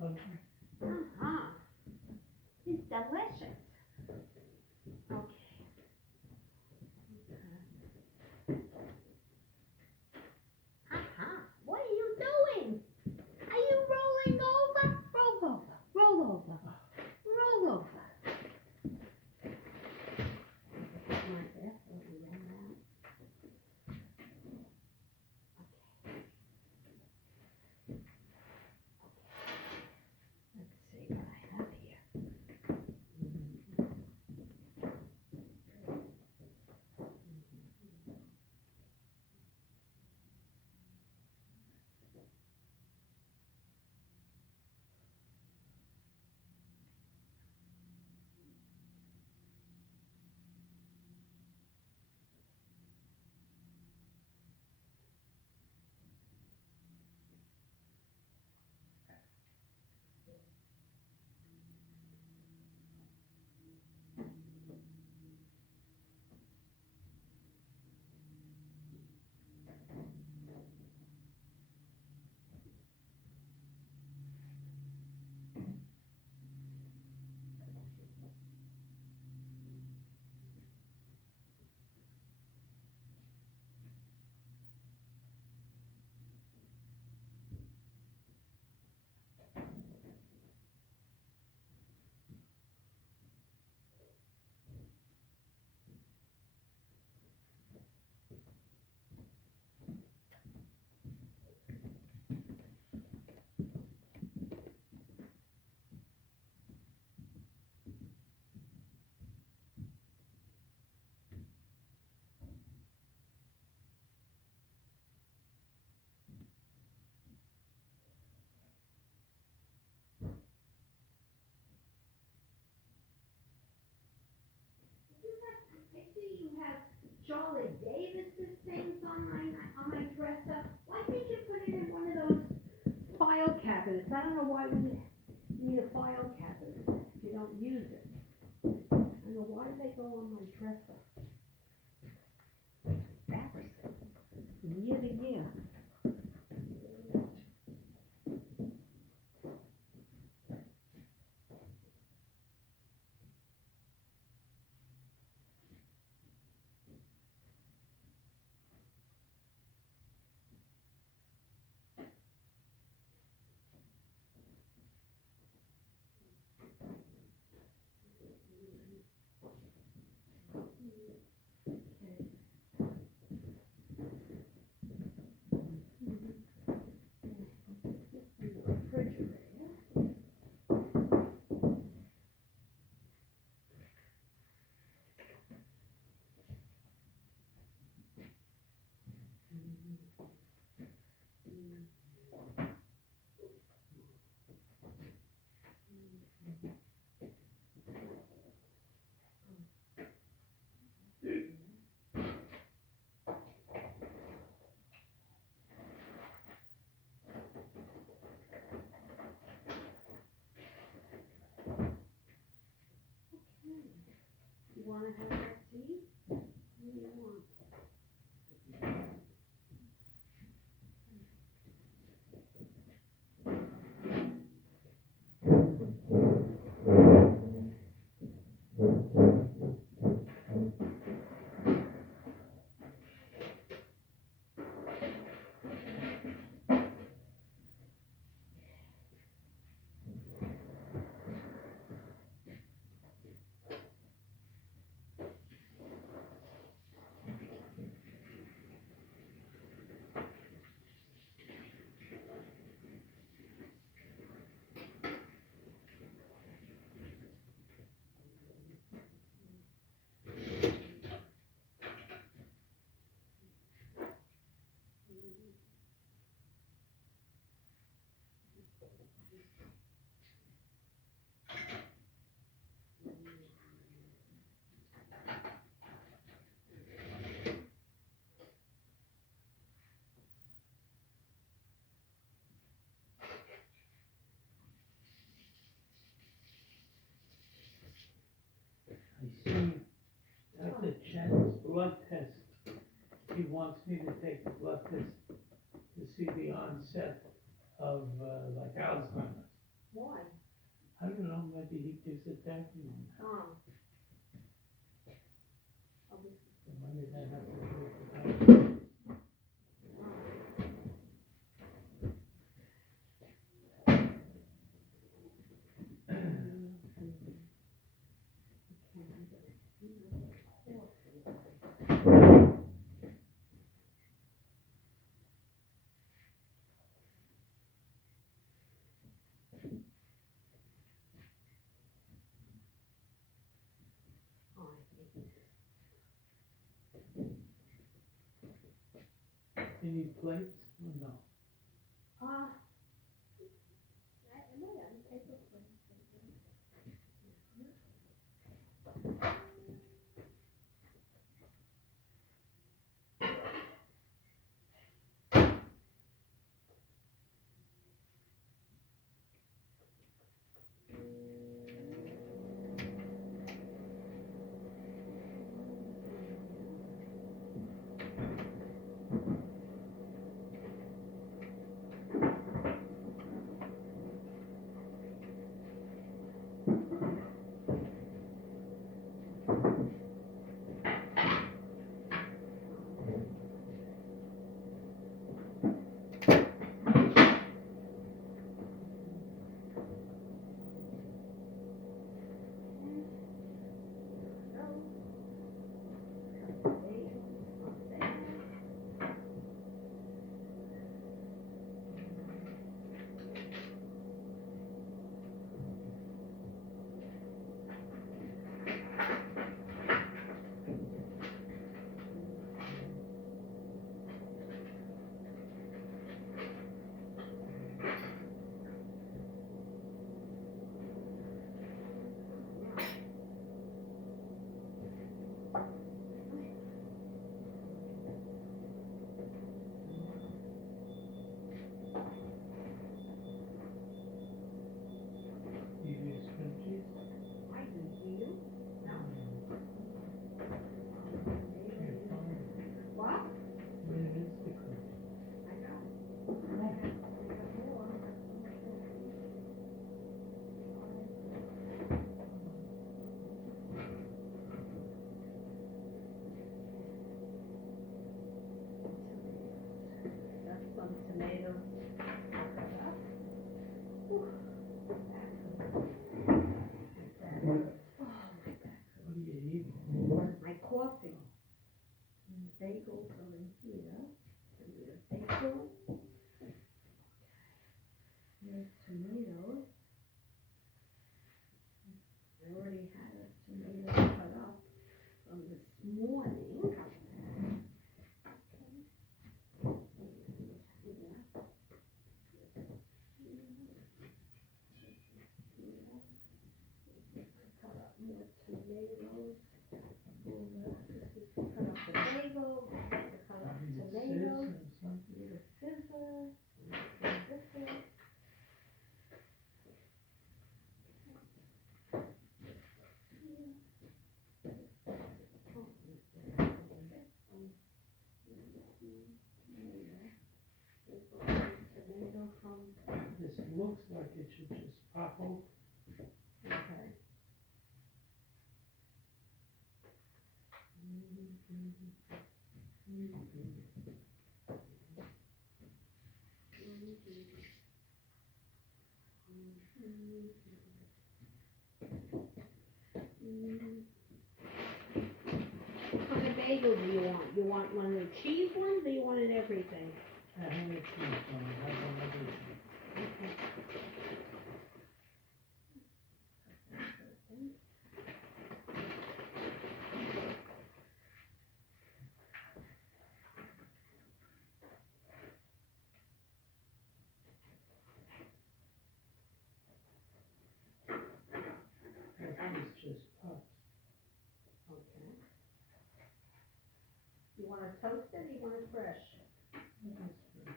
hungry. Uh-huh. It's delicious. Okay. Uh-huh. What are you doing? Are you rolling over? Roll over. Roll over. Roll over. Right there. So we roll down. Let's see what I have here. I see you have Charlotte Davis's things on my dresser. Why can't you put it in one of those file cabinets? I don't know why we need a file cabinet if you don't use it. I don't know why they go on my dresser. Embarrassing. From year to year. Refrigerator. You wanna have that tea? What do you want? I see Dr. Chen's blood test. He wants me to take the blood test to see the onset of like Alzheimer's. Why? I don't know, maybe he gives it back to me. Oh. The money that has to go to the You need plates? Or no? You use cream cheese? Can't find it. What? Where is the cream? That's some tomatoes. What do you eat? My coffee. Bagels over here. Bagel. There's tomatoes. I already had a tomato cut up from this morning. Cut up more tomatoes. Cut up the bagel. Cut up Maybe the tomatoes. scissors or something? Need a scissors. Tomato from, This looks like it should just pop open. okay. What kind of bagel do you want? You want one of the cheese ones or you wanted everything? I have a cheese on it, I don't know everything. That is just puffs. Okay. You want it toasted or you want it fresh? That's good.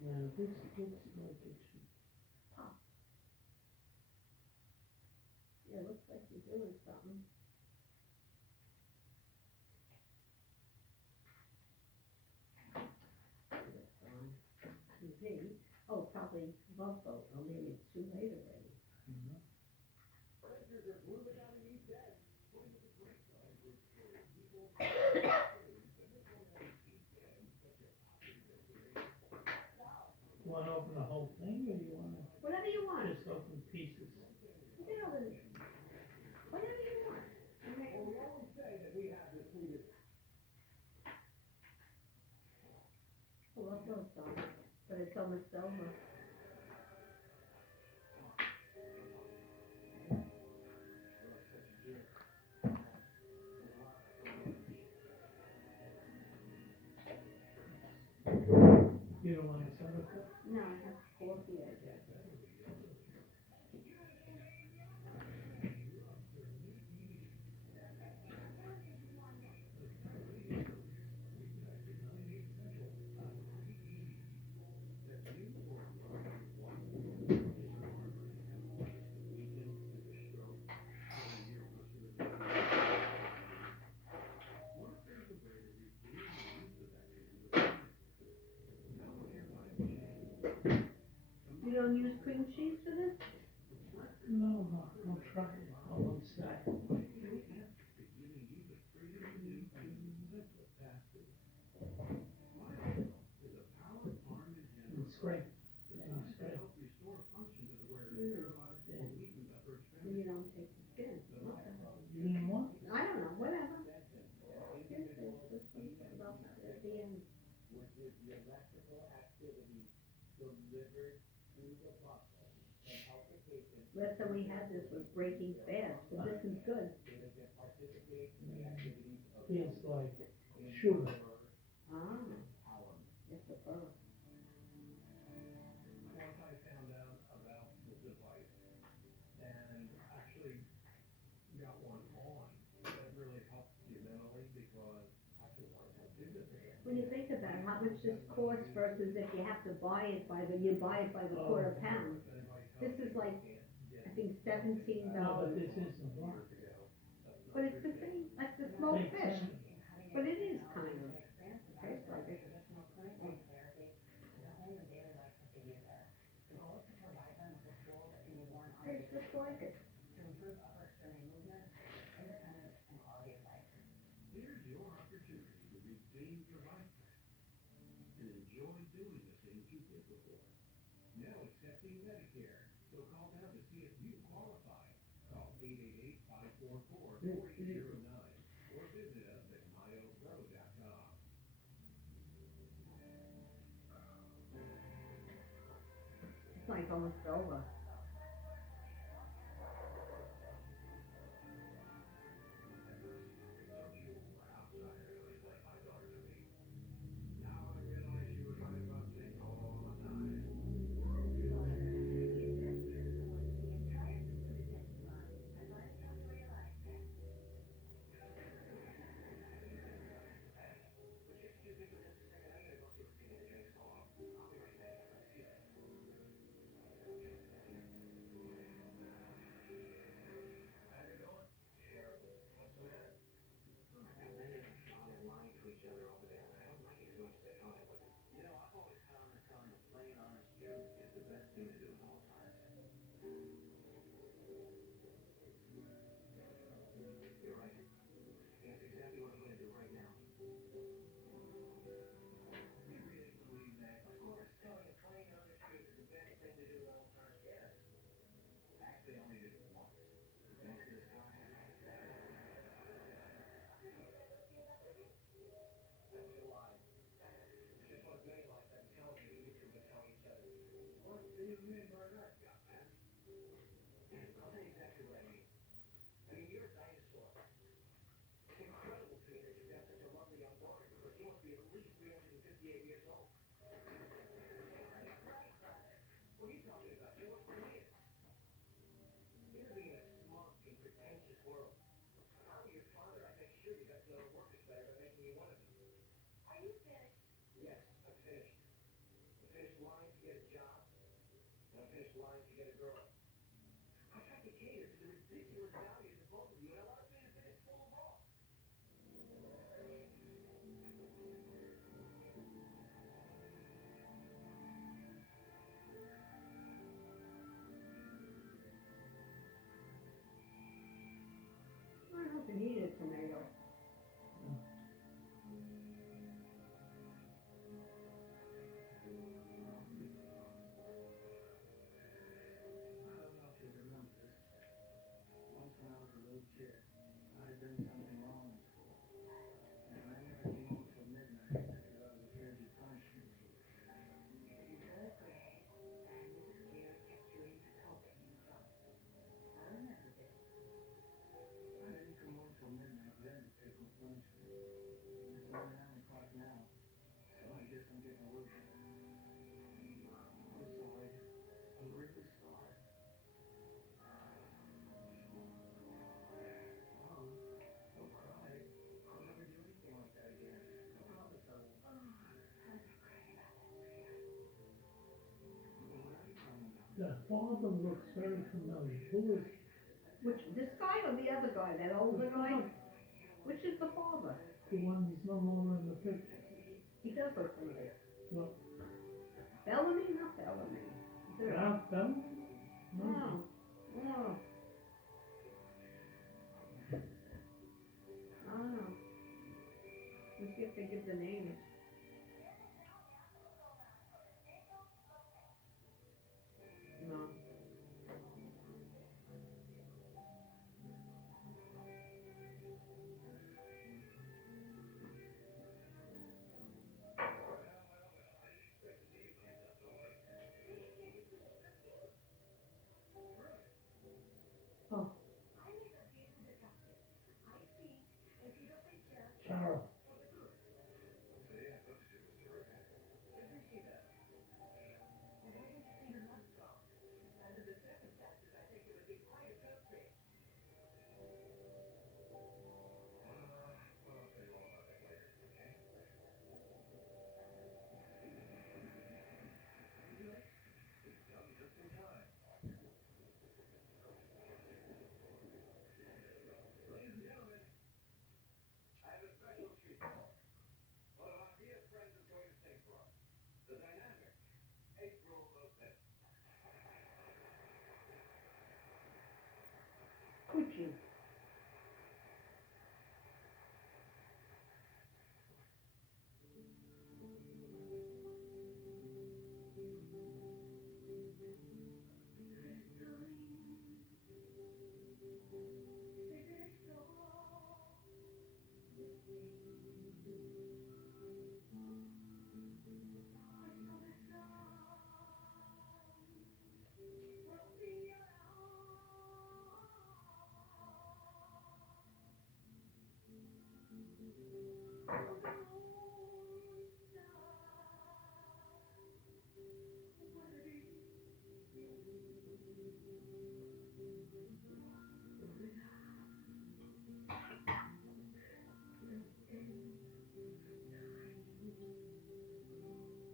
Now, this looks like it should, Yeah, looks like you're doing something. probably Love Boat, or maybe it's too late already. Mhm. You wanna open the whole thing, or you wanna Whatever you want, just open pieces? you can open, whatever you want. Okay. The Love Boat's on, but it's almost over. You don't want soda cup? No, I have coffee, I guess. You don't use cream cheese for this? No, I'll try it, I'll one side. It's great, it's great. You don't take the skin. Okay. You didn't want? I don't know, whatever. This one's about at the end. Last time we had this was Breaking Fast, but this is good. Tastes like sugar. Ah, it's the first. When you think about it, how much this costs versus if you have to buy it by the quarter pound. This is like, I think $17. No, but this isn't one. But it's the same, like the smoked Makes fish. sense. But it is kind of. Tastes like it. Tastes just like it. It's like almost over. tomato. I don't know if you remember this. Once when I was a little kid, I had done something wrong in school. And I never came home till midnight because I was afraid you'd punish me. But you got grade, and Mrs. Gear kept you into helping you from. I remember this. I didn't come home till midnight then to take my punishment. It's only 9 o'clock now, so I guess I'm getting a little bit. I'm sorry. I'm really sorry. Mom, don't cry. I'll never do anything like that again. I promise I won't. What are you crying about? The father looks very familiar. Who is Which, this guy or the other guy, that older guy? Which is the father? the one who's no longer in the picture? He does look familiar. Well, Bellamy, not Bellamy. Is there a- Ralph Bellamy? No. Oh, oh. I don't know. Let's see if they give the names. No. Oh, Charles. Gucci.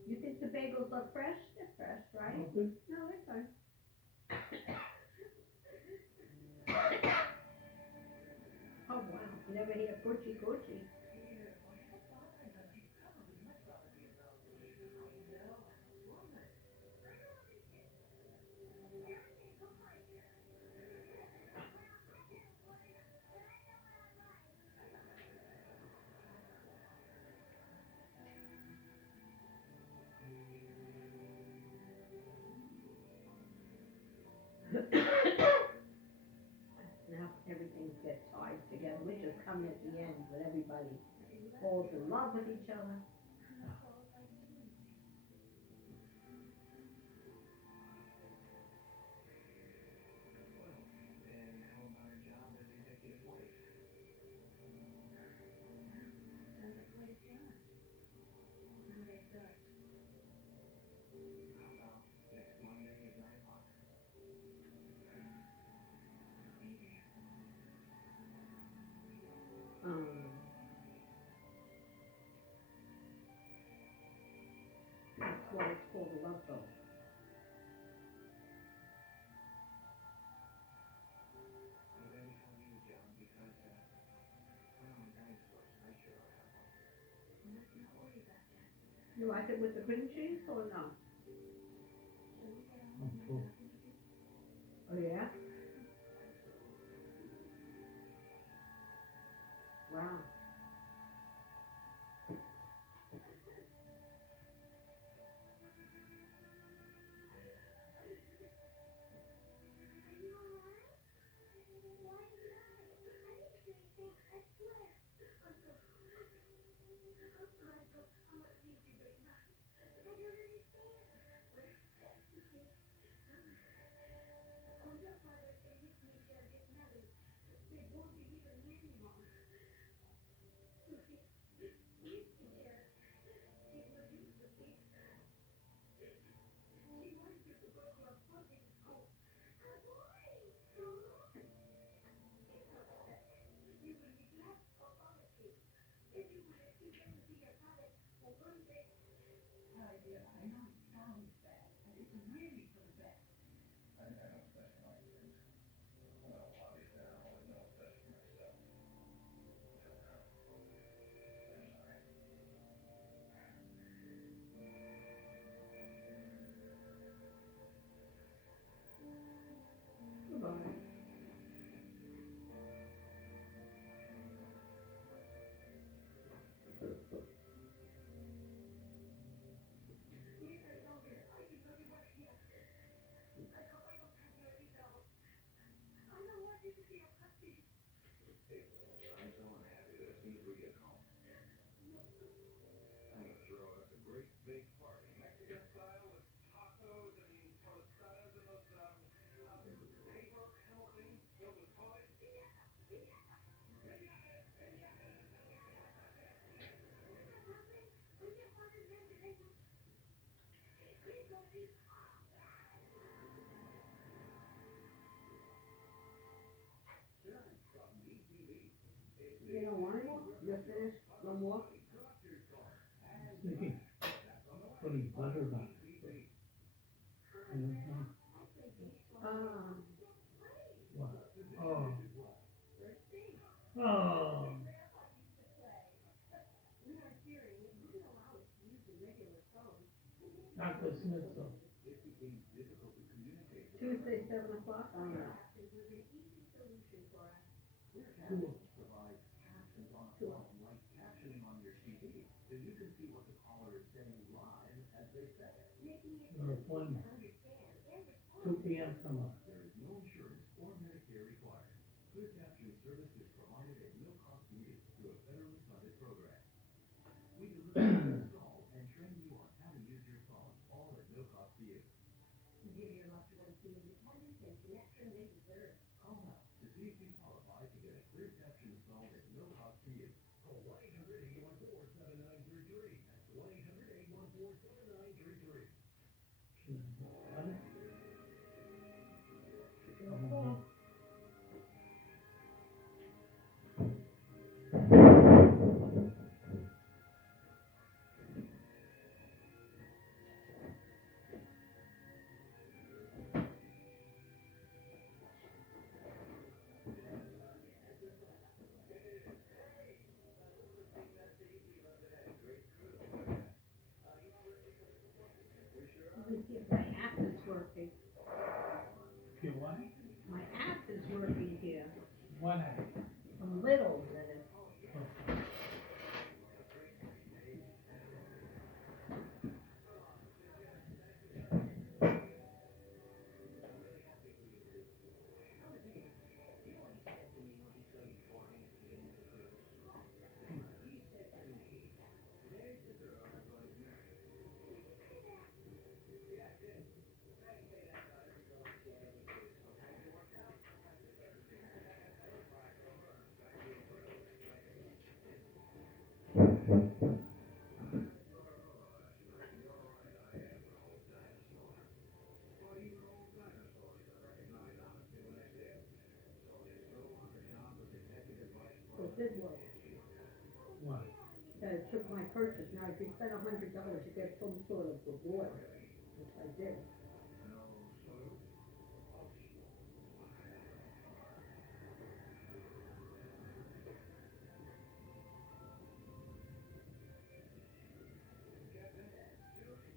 You think the bagels are fresh? They're fresh, right? Okay. No, they're fine. Oh, wow. Never hear Gucci Gucci. Now everything gets tied together. We just come at the end when everybody falls in love with each other. And how about a job as executive wife? Sounds like quite a challenge. When do they start? How about next Monday at 9 o'clock? That's why it's called a love boat. I'm going to tell you a job because, well, I'm dinosaurs, and I sure don't have one. Let's not worry about that. You like it with the cream cheese or no? I'm full. Oh, yeah? You don't want any more? You're finished? No more? Thinking, putting butter on it. Mhm. What? Oh. Oh. Dr. Smithson. Tuesday, 7 o'clock? I don't know. Two. Your appointment. 2 p.m. tomorrow. Let me see if my app is working. You what? My app is working here. What happened? A little bit. It did work. What? I took my purchase. Now, if you spend $100, you get some sort of reward, which I did.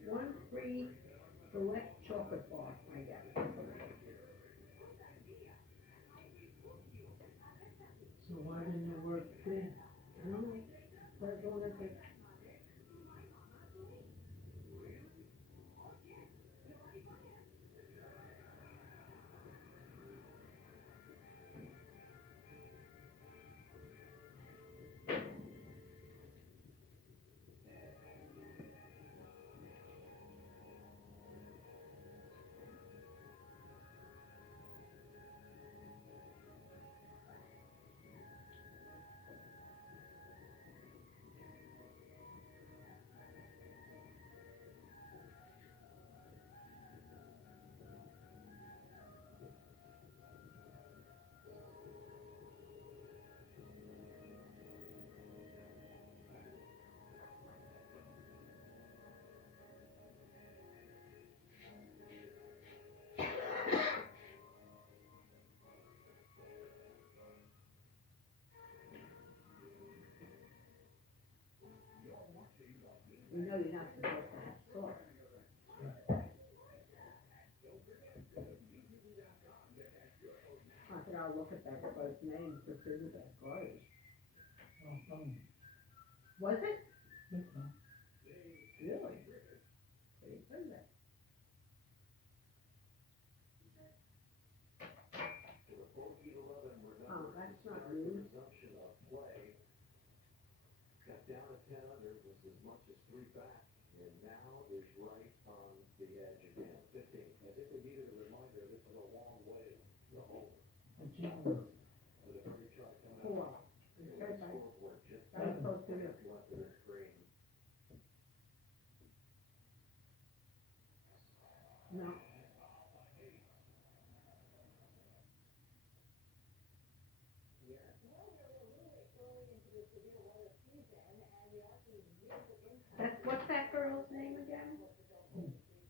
One free select chocolate bar I get. So why didn't it work there? I don't know. But it's only like you know you're not supposed to have sauce. I said, I'll look at that guy's name to see who that guy is. Oh, Was it? yes, huh? Really? They said that. Oh, that's not news. And she was 4. It says I'm supposed to do. No.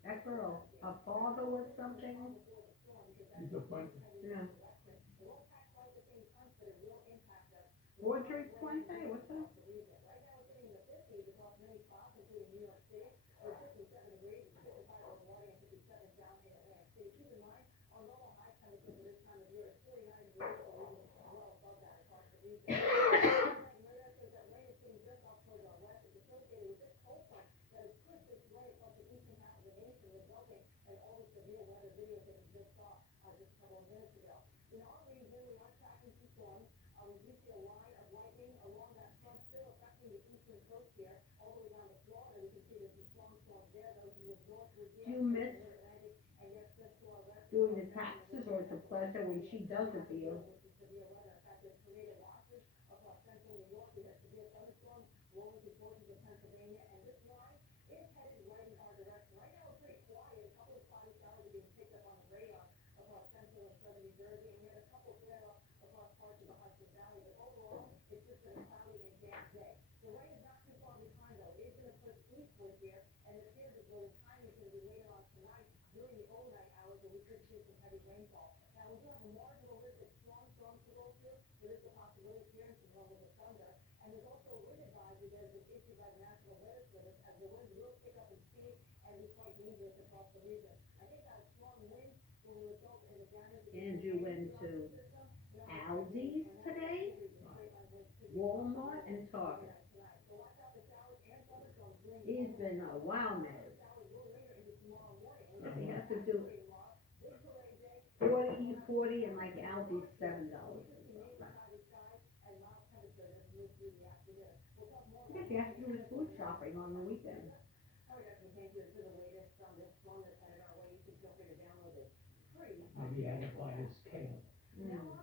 Ecker, a father or something, He's a friend. yeah. Audrey Puente, what's that? Do you miss doing the taxes, or it's a pleasure when she does it for you? Andrew went to Aldi's today, Walmart, and Target. He's been a wow man. He has to do 40, and like Aldi's $7. I guess he has to do his food shopping on the weekend. Maybe I had to buy his kale. Mm.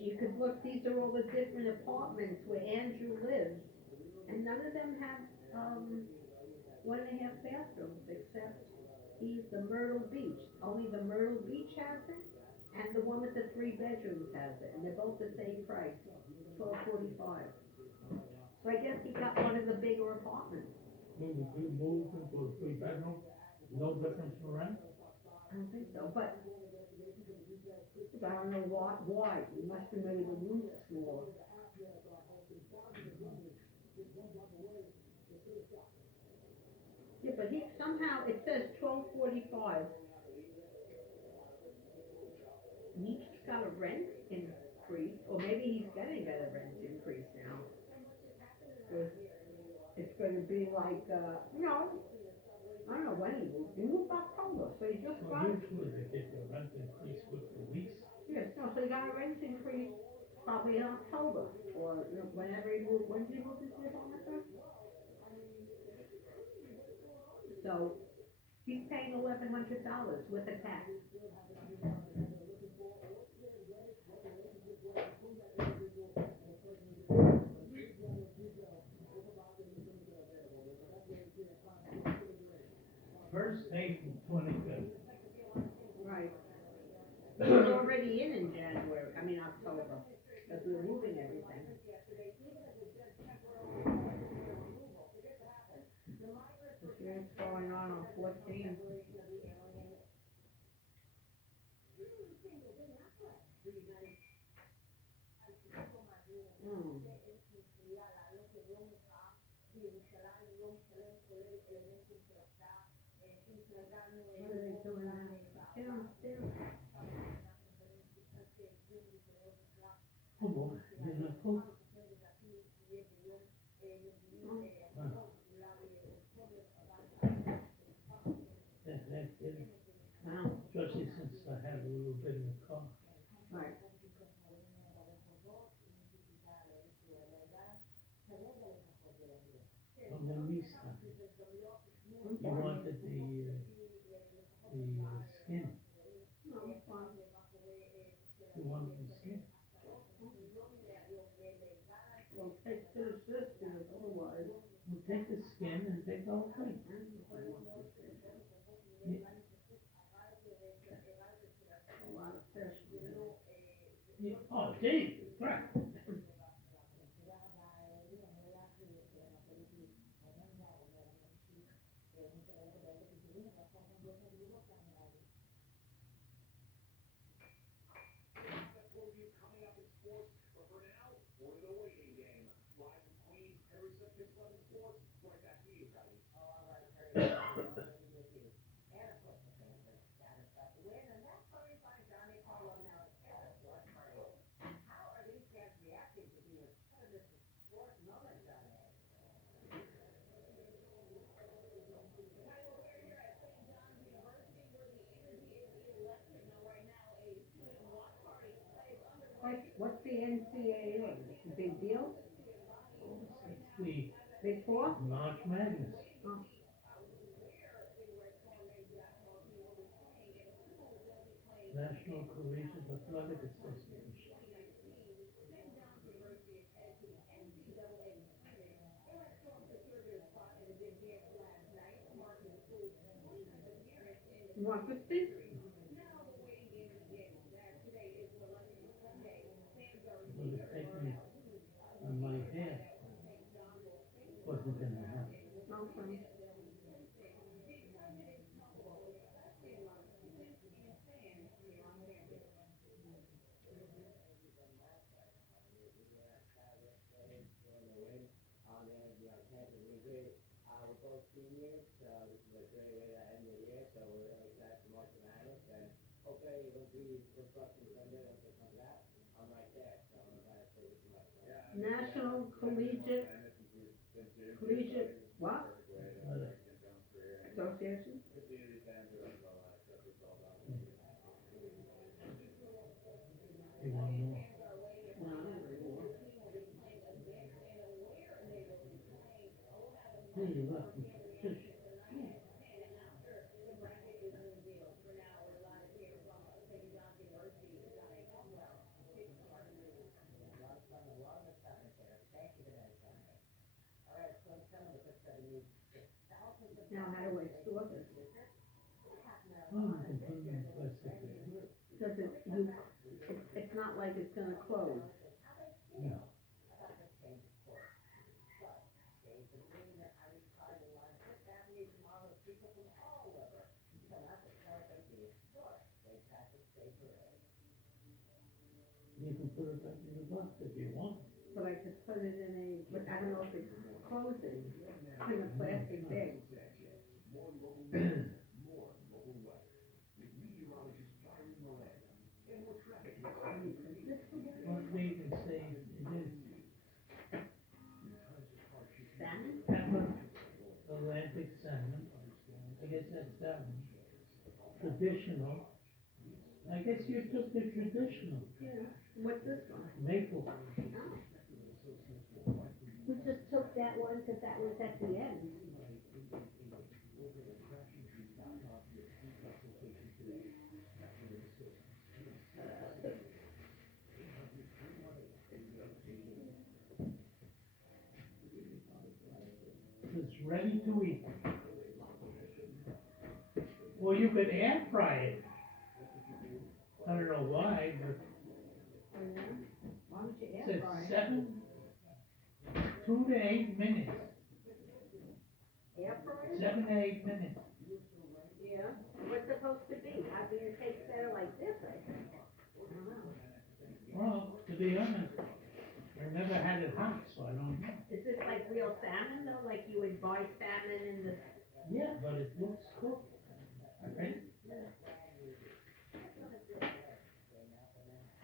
You could look, these are all the different apartments where Andrew lives, and none of them have, 1.5 bathrooms, except he's the Myrtle Beach. Only the Myrtle Beach has it, and the one with the 3 bedrooms has it, and they're both the same price, $12.45. So I guess he got one of the bigger apartments. Maybe we moved into a 3-bedroom, no difference in rent? I don't think so, but I don't know why. He must have made the roof smaller. Yeah, but he somehow, it says $12.45. He just got a rent increase, or maybe he's gonna get a rent increase now. It's gonna be like, no, I don't know when he moved. He moved October, so he just Well, got, usually they get the rent increase with the lease. yes, no, so he got a rent increase probably in October, or whenever he moved, when did he move into his apartment, sir? So, he's paying $1,100 with a tax. First day from 25th. Right. But it's already in January, October, because we're moving everything. The hearing's going on 14. What are they doing now? Downstairs. Oh boy, you know, from the Mista. He wanted the skin. No, fine. He wanted the skin. Well, take this, because otherwise. We'll take the skin and take the whole thing. Yeah, A lot of fish. yeah. Oh, gee, crap. What's the NCAA? Big deal? It's the Big four? March Madness. Oh. National Collegiate Athletic Association. You want 50? Would have taken on my head. Wasn't gonna happen. Okay. National Collegiate what? Association? You want more? No, I don't really want. Here you look. Shush. Now, how do I store this? Oh, you can put it in plastic bag. Does it's not like it's gonna close. No. You can put it back in the box if you want. But I could put it in but I don't know if it's closing, in a plastic bag. What we can say it is Salmon? Atlantic salmon. I guess that's salmon. Traditional. I guess you took the traditional. Yeah. What's this one? Maple. We just took that one because that was at the end. It's ready to eat. Well, you could air fry it. I don't know why, but Oh, yeah? Why don't you it air says fry it? 2 to 8 minutes. Air fry it? 7 to 8 minutes. Yeah. What's it supposed to be? How do you take better like this, I think? I don't know. Well, to be honest, I never had it hot, so I don't know. Is this like real salmon though? Like you would buy salmon in the... Yeah, but it looks cooked. Right?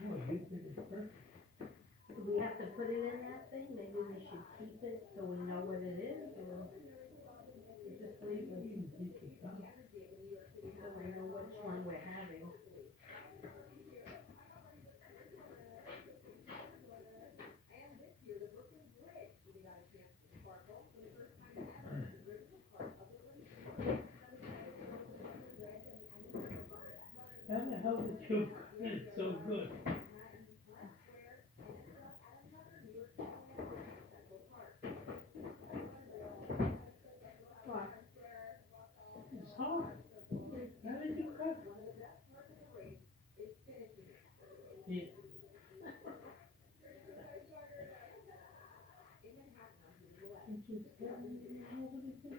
Oh, you did it perfect. Do we have to put it in that thing? Maybe we should keep it so we know what it is, or just leave it You can keep it up. so we know which one we're having? hell did you cut it so good? What? It's hard. How did you cut it? Yeah. Did you get anything over the thing?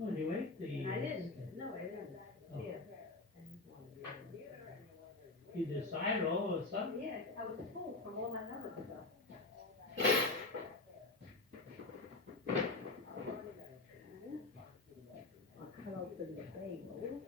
Oh, you ate the. I didn't, no, I didn't, Oh. yeah. You decided all of a sudden? Yeah, I was full from all that other stuff. I'll cut open the bagel.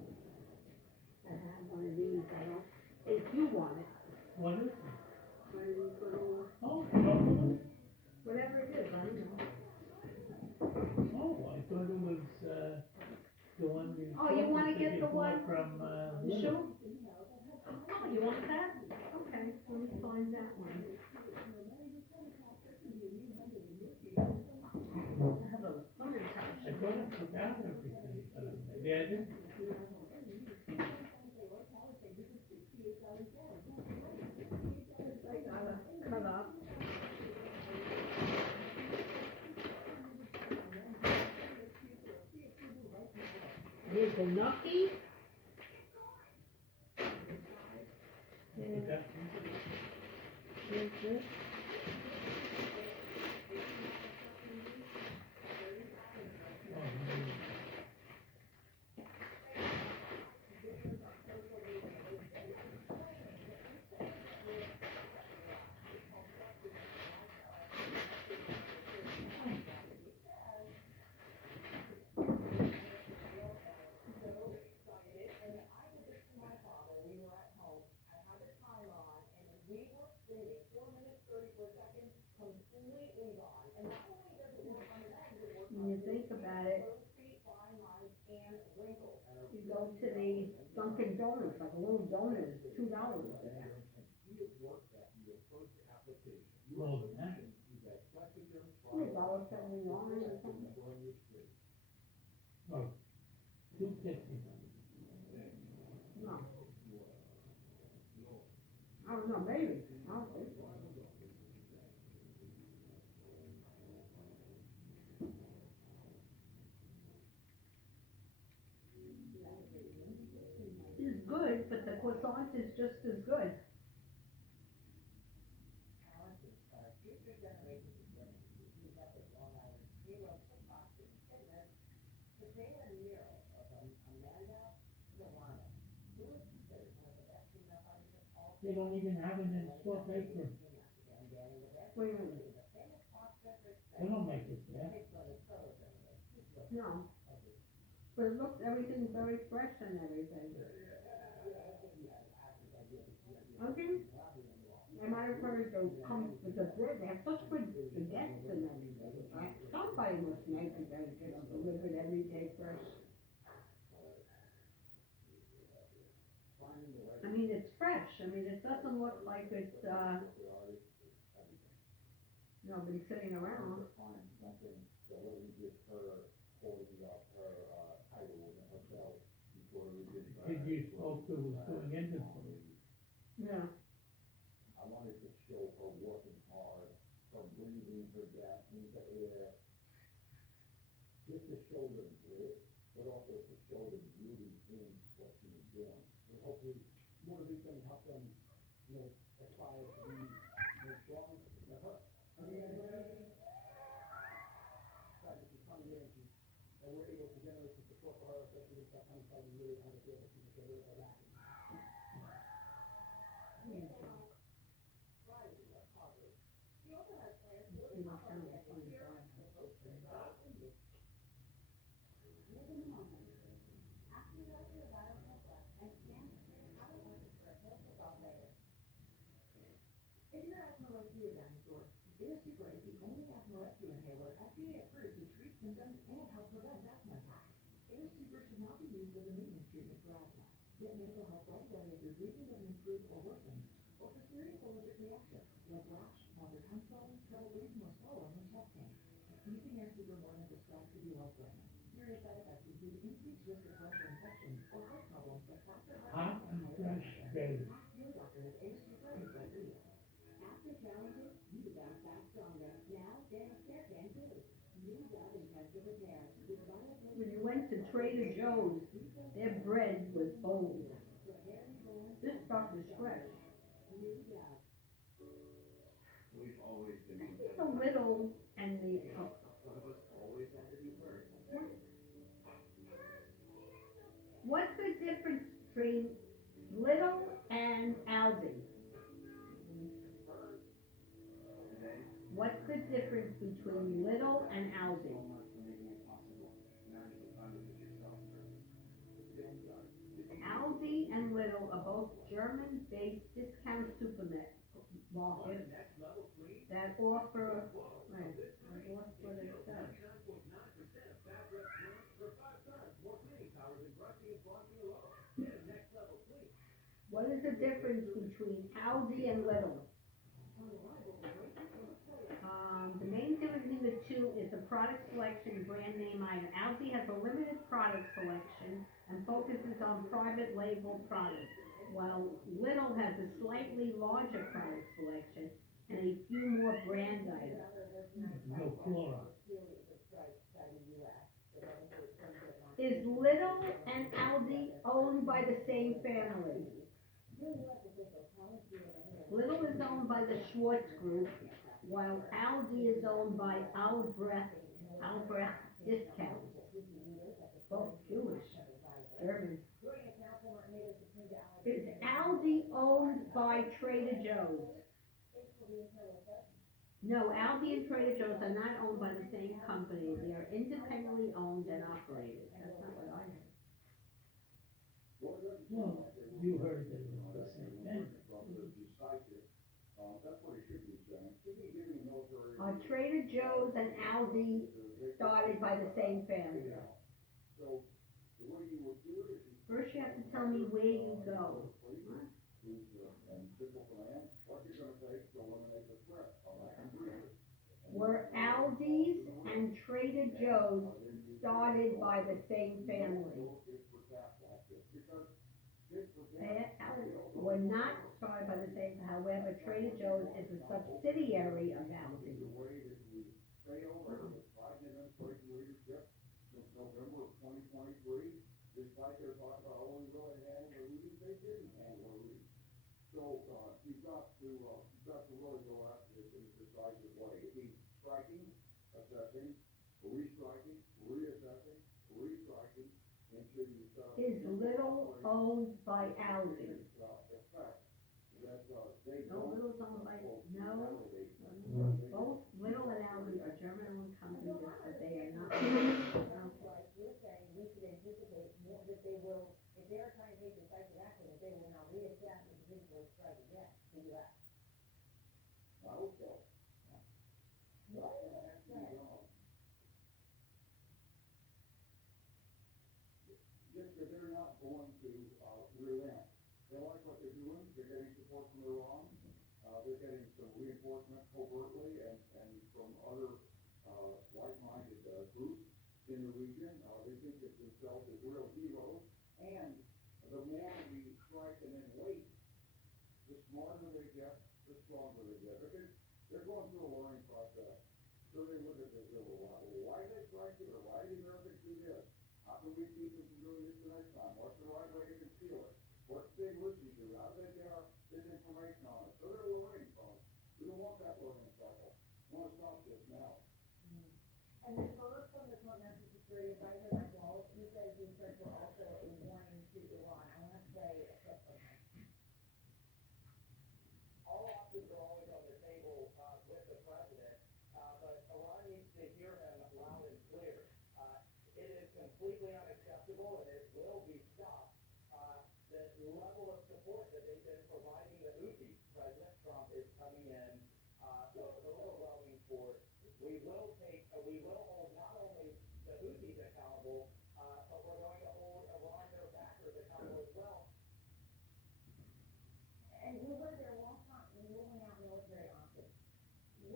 I have one of these, I don't, if you want it, What is it? one of these little, Oh, chocolate? whatever it is, I don't know. Oh, I thought it was, the one you. Oh, you wanna that get you the bought one- From, The Lidl. shoe? Oh, you want that? Okay, let me find that one. I have a lemon I touch. thought I took out everything, but maybe I didn't. I gotta cut up. Here's the gnocchi. You got- Here's this. oh, maybe. When you think about it, you go to the Dunkin' Donuts, like a little donut is $2 there. More than that. $1.79 or something. Oh, $2.50. No. I don't know, maybe, I don't think so. It's good, but the croissant is just as good. They don't even have it in Sport Bakery. What do you mean? They don't make it there. No. But it looks, everything's very fresh and everything. Okay? I might have heard they'll come with the bread, they have such good baguettes and everything. Somebody must make it, they just delivered every day fresh. I mean, it's fresh, I mean, it doesn't look like it's, nobody sitting around. Kid you spoke to was doing inventory. Yeah. Hot and fresh days. When you went to Trader Joe's, their bread was old. This stuff is fresh. We've always been. I think the Little and the, One of us always had to be first. what's the difference between Little and Aldi? Today, What's the difference between Little and Aldi? so much for making it possible. Now you can find it with yourself first. Get started. Aldi and Little are both German-based discount supermarkets that offer, wait, what's what it says? What is the difference between Aldi and Little? The main difference between the two is the product selection and brand name item. Aldi has a limited product selection and focuses on private label products, while Little has a slightly larger product selection and a few more brand items. No Clorox. Is Little and Aldi owned by the same family? Little is owned by the Schwartz Group, while Aldi is owned by Albrecht Discount. Both Jewish, German. Is Aldi owned by Trader Joe's? No, Aldi and Trader Joe's are not owned by the same company. They are independently owned and operated. That's not what I heard. Well, you heard that it was the same thing. Trader Joe's and Aldi started by the same family. First you have to tell me where you go. Were Aldi's and Trader Joe's started by the same family? Were not started by the same, however, Trader Joe's is a subsidiary of Aldi. Is Little owned by Aldi? No, Little's owned by, no. Both Little and Aldi are German-owned companies, but they are not.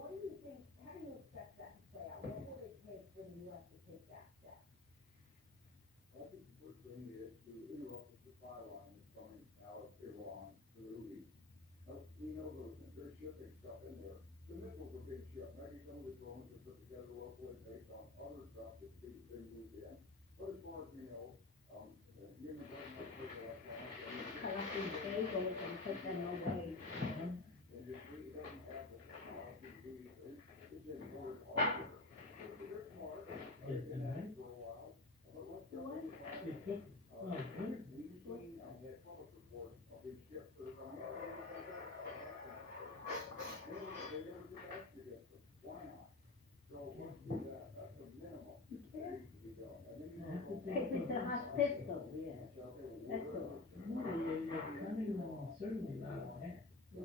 what do you think, how do you expect that to play out? What will it take for the US to take that step? I think the first thing is to interrupt the supply line that's coming out of Iran to the Middle East. We know they're shipping stuff in there. The missiles are being shipped. Maybe some of the drones are put together locally based on other stuff that's being moved in. But as far as we know, the human government for the electronics Collecting bagels and put them away. industry doesn't have the technology to do these things. It's just very hard. They're smart. They've been at it for a while. But let's go. It took, oh, good. We've seen on the public reports of these ships that are coming out. They never get back to this, but why not? So let's do that. That's the minimum that needs to be done. And then you Have to be- If it's a hospital, yeah, that's all. No, you're cutting them certainly not in half. You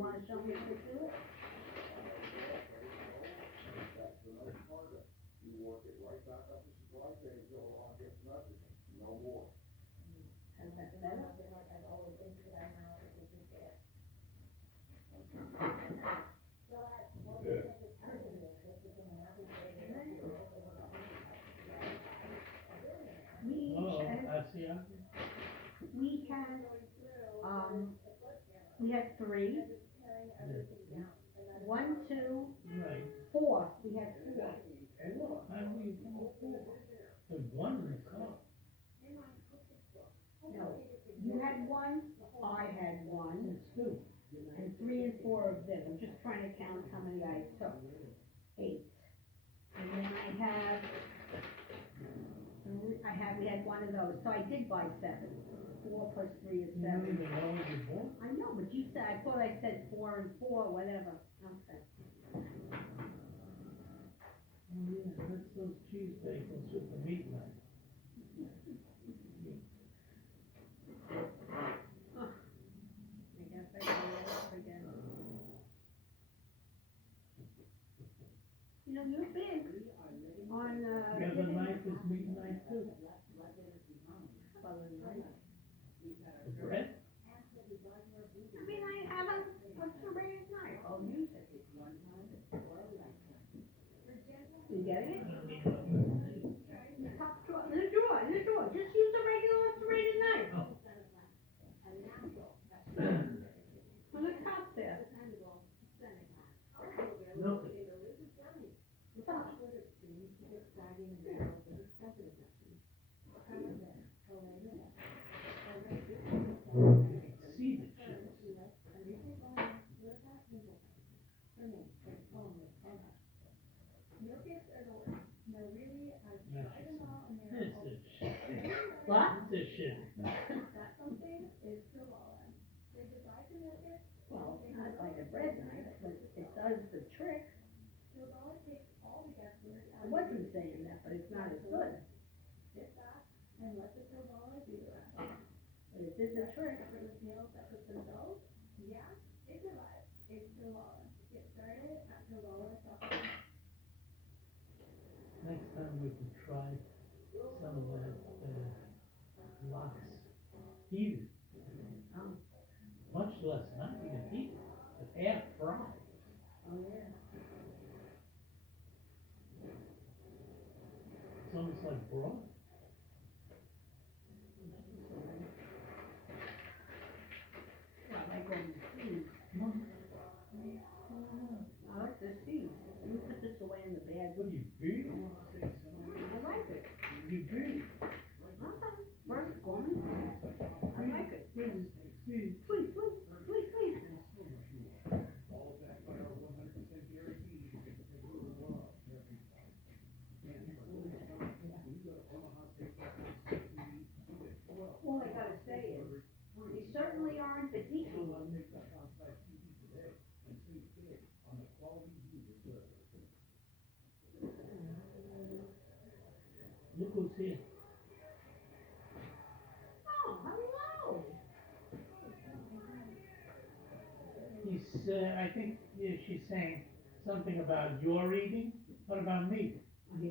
wanna show me how to do it? That's the next part of it. You work it right back up the supply chain until Iran gets nothing, no more. And that's better. Oh, I see, We had, we had three. One, two, right. four, we had four. How do we, there's one in the car. No, you had one, I had one, It's two. and three and four of them. I'm just trying to count how many I took. 8. And then we had one of those, so I did buy 7. 4 plus 3 is You don't 7. even know what you bought? I know, but you said, I thought I said 4 and 4, whatever. Okay. Oh, yeah, that's those cheese bagels with the meat knife. I guess I got it up again. You know, you're big on, The other knife is meat knife too. Well, then, The bread? I mean, I have a serrated knife, I'll use it. You getting it? In the top drawer, in the drawer, just use a regular serrated knife. On the top there. No. See the chips. This is shit. What? This is shit. Well, not like a bread knife, but it does the trick. I wasn't saying that, but it's not as good. But it did the trick. Next time we could try some of that, lox heated. Much less, not even heated, but air fried. Oh, yeah. It's almost like broth. Well, I like going to seeds. I like the seeds. You put this away in the bag. What do you breathe? I like it. You breathe. First one. I like it. Please. Sweet, sweet, sweet, sweet. All I gotta say is, you certainly aren't the teacher. Look who's here. Oh, hello. I think she's saying something about your eating. What about me? Yeah.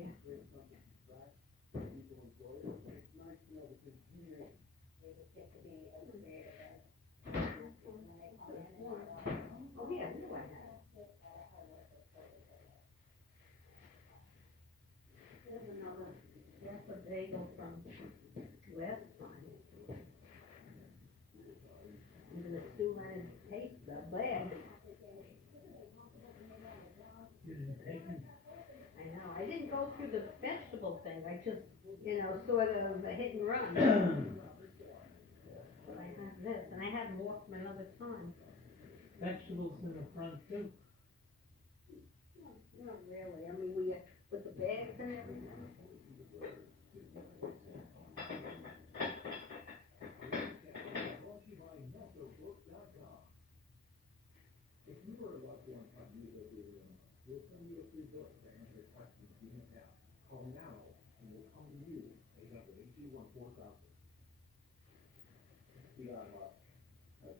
Oh, yeah, we do like that. still from last time. Even the stew had taste that bad. You didn't take it? I know, I didn't go through the vegetable thing, I just, sort of a hit and run. But I had this, and I hadn't walked my other time. Vegetables in the front too. Not really, I mean, we put the bags and everything. If you were a loved one on music, we'll send you a free book to answer questions you may have. Call now, and we'll come to you, 800-821-4000. We are,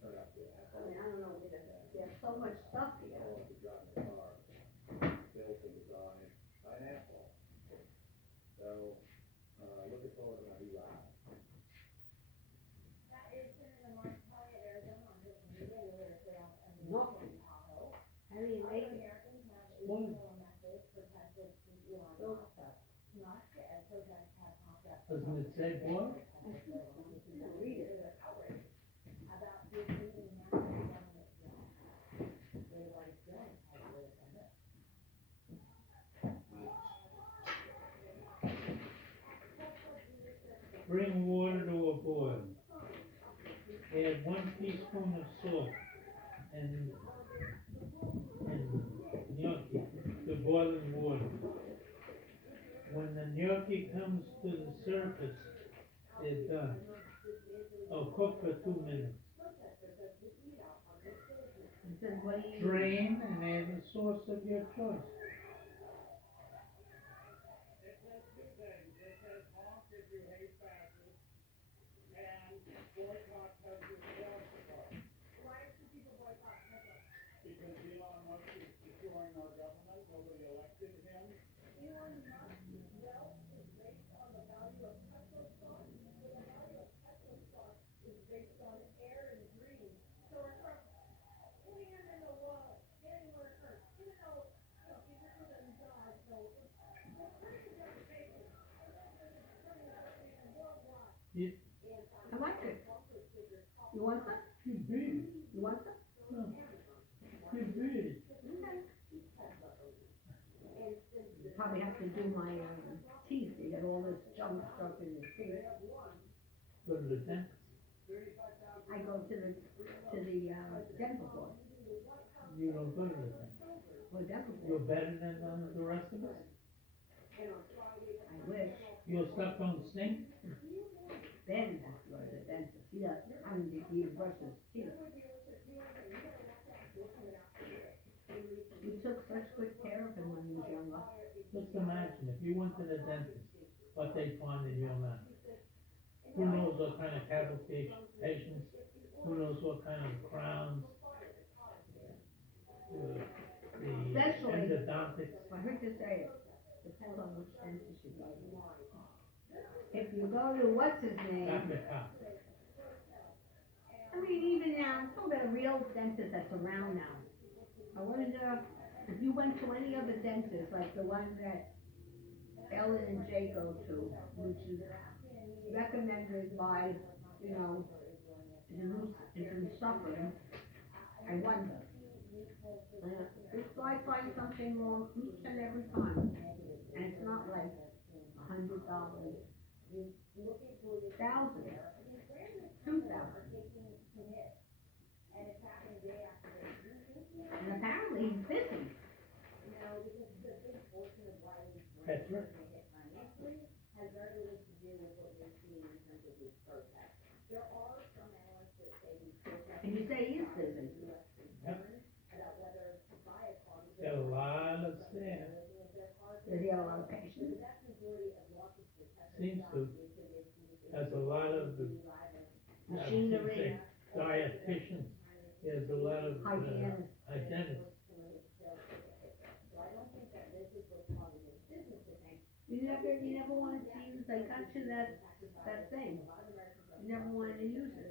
start out there. I mean, I don't know, there's so much stuff here. All of the driving the car, built and designed by an asphalt. So, looking forward to my new ride. No. How do you make it? One, doesn't it say boil? Read it. Bring water to a boil. Add 1 teaspoon of salt and gnocchi to boiling water. When the gnocchi comes to the surface, they're done. Oh, cook for 2 minutes. It says, what do you? Drain and add the sauce of your choice. Because Elon Musk is destroying our government, nobody elected him. I like it. You want some? You beat You want some? You beat Okay. Probably have to do my, teeth, you get all this junk stuff in your teeth. Go to the dentist. I go to the, dental board, You don't go to the dentist. or dental You're board, better than the rest of us. I wish. Your stuff don't stink. Ben has to go to the dentist, he brushes teeth. You took such good care of him when he was younger. Just imagine if you went to the dentist, what they find in your mouth. Who knows what kind of cavity patients, who knows what kind of crowns, the Especially- endodontics. I heard you say it, depends on which dentist you go to. If you go to, what's his name? Dr. Cox. I mean, even now, I'm talking about a real dentist that's around now. I wonder if you went to any other dentist, like the one that Ellen and Jay go to, which is recommended by, if you're suffering, I wonder. This guy finds something wrong each and every time, and it's not like $100, thousands, 2,000. And apparently he's busy. That's right. And you say he is busy. Yep. Got a lot of staff. Does he have a lot of patience? Seems to. Has a lot of the Machinery. dietitians. He has a lot of Hygienists. hygienists. You never wanted to use, I got you that thing. You never wanted to use it.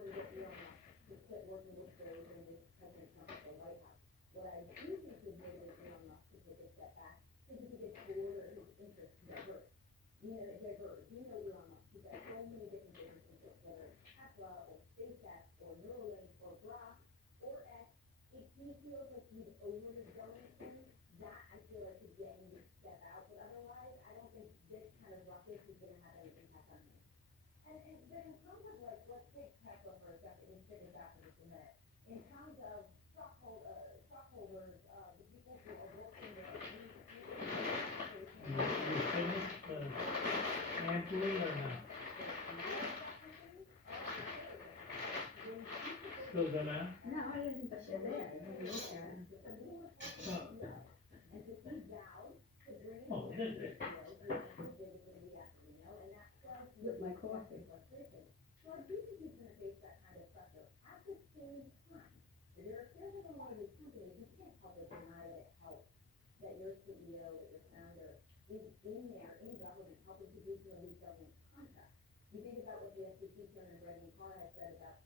order to get Elon Musk to quit working with those and with President Trump at the White House. What I do think would motivate Elon Musk to take a step back is if he gets bored or his interests divert. Diverge. Elon Musk, he's got so many different business interests, whether it's Tesla or SpaceX or Neuralink or Grok or X. If he feels like he's overdeveloping things, that I feel like could get him to step out. But otherwise, I don't think this kind of ruckus is going to have any impact on him. And then in terms of like, let's take Tesla for a second and figure it out for just a minute. In terms of stockholders, the people who are working there, You finished, Anthony or not? Still gonna? no, I didn't, but they're there. You can look at them. Oh, it is it. With my coffee. So I do think he's gonna face that kind of pressure. At the same time, if you're a shareholder in one of these companies, you can't publicly deny that it helps, that your CEO, that your founder is in there, in government, helping to do some of these government contracts. You think about what the SEC Chairman Brendan Carr has said about,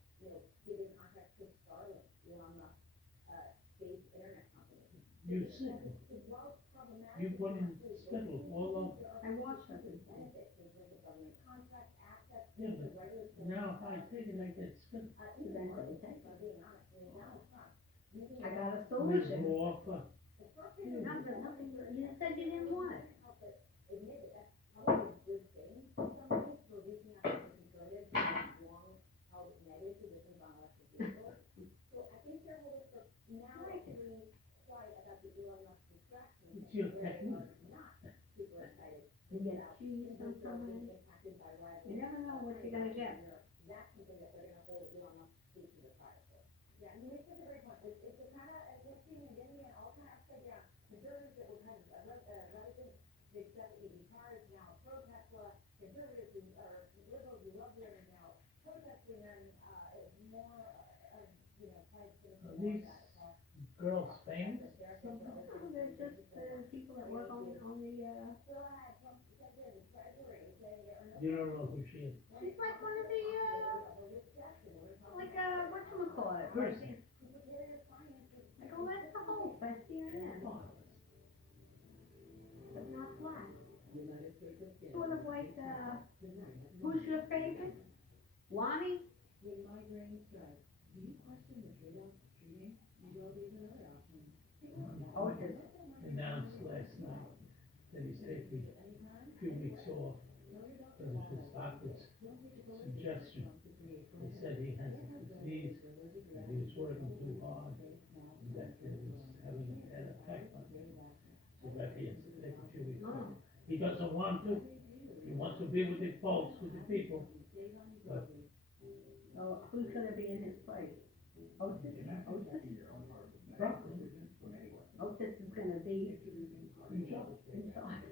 giving contracts to Starlink, Elon Musk, space internet company. You sick. It's well problematic. You put in spittle all over. I watched everything. Benefits in terms of government contracts, access to Yeah, but regulatory. now if I take it, I get spittle. Even Mark, if I'm being honest, I mean, Donald Trump. I got a With solution. more for, Nothing, you said you didn't want it. Admit it, that's probably a good thing for somebody for reaching out to conservatives who have long held negative positions on electric vehicles. So I think shareholders are now actually quiet about the Elon Musk distraction. it's your technique. Not super excited to get out. Cheese from somewhere. Impacted by rising. You never know what you're gonna get. That's something that they're gonna hold Elon Musk feet to the fire for. Yeah, you make such a great point. It's a kind of, we're seeing in India all kind of upside down. Conservatives that were kind of reticent, they said EV cars, now pro-Tesla. Conservatives who are liberals who love them are now protesting them, more, trying to get Are these girls famous? They're just people that work on the, You don't know who she is. she's like one of the, whatchamacallit. Person. Like Alexa Holt by CNN. But not black. Sort of like, who's your favorite? Lonnie? Oh, it is. Announced last night that he's taking a few weeks off because of his doctor's suggestion. They said he has a disease, that he was working too hard, and that it was having an effect on him. So that he has to take a few weeks off. He doesn't want to. He wants to be with the folks, with the people. But Oh, who's gonna be in his place? Otis? Trump, Otis is gonna be in charge. in charge.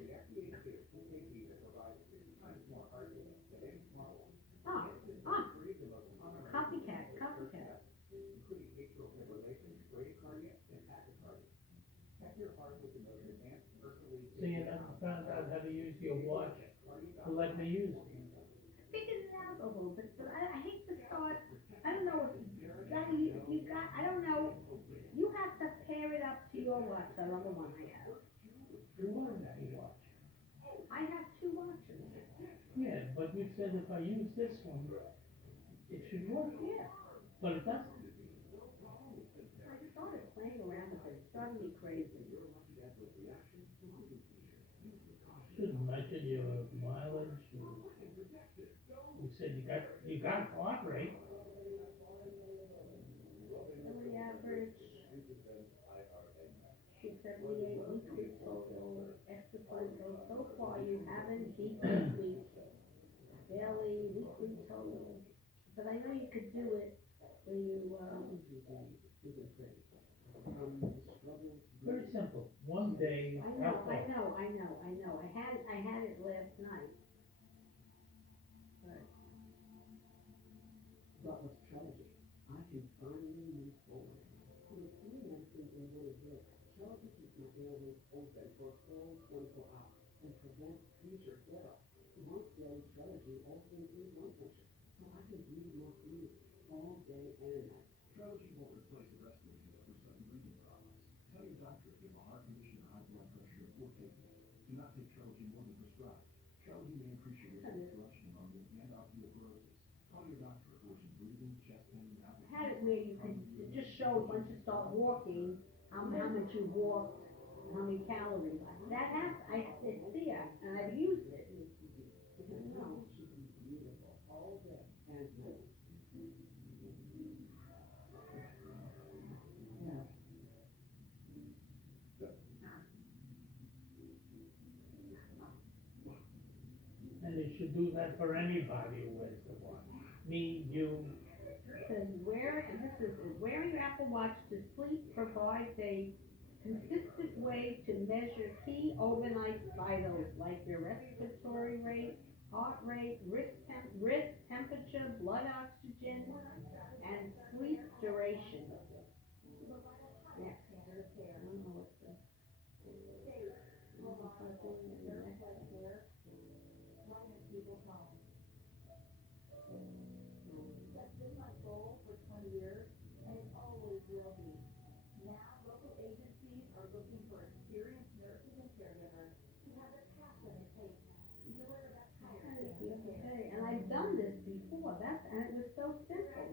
Copycat. See, and I found out how to use your watch to let me use it. Figured it out a little bit, but I hate to start, I don't know if you got, I don't know, you have to pair it up to your watch, that other one I have. You want to watch. I have two watches. Yeah, but you said if I use this one, it should work. Yeah. But it doesn't. I started playing around with it, it's driving me crazy. Should measure your mileage. You said you got heart rate. Daily average, 278 weekly total, exercise goal. So far you haven't beat this week. Daily, weekly total, but I know you could do it when you, Very simple. One day, I know. I had it last night. But What was tragic, I can finally move forward. So the financing is really good. Charity keeps my airways open for a full 24 hours and prevent future flare-ups. Once daily strategy also includes lung function, so I can breathe more freely. All Trelegy won't replace the rest of your prescribed breathing products. Tell your doctor if you have a heart condition or high blood pressure or kidneys. Do not take Trelegy more than prescribed. Trelegy may increase your risk of thrush, pneumonia, and osteoporosis. Call your doctor if worsen breathing, chest pain, I had it where you could, it just showed once you start walking, how much you walked, how many calories. That app, it's there, and I've used it. I don't know. All day and night. And it should do that for anybody who wears the watch. Me, you, It says wearing your Apple Watch to sleep provides a consistent way to measure key overnight vitals like your respiratory rate, heart rate, wrist temperature, blood oxygen, and sleep duration. Next. I don't know what's this. That's been my goal for 20 years, and it always will be. Now, local agencies are looking for experienced nurses and caregivers who have the passion it takes to deliver that kind of care. Okay, and I've done this before, and it was so simple.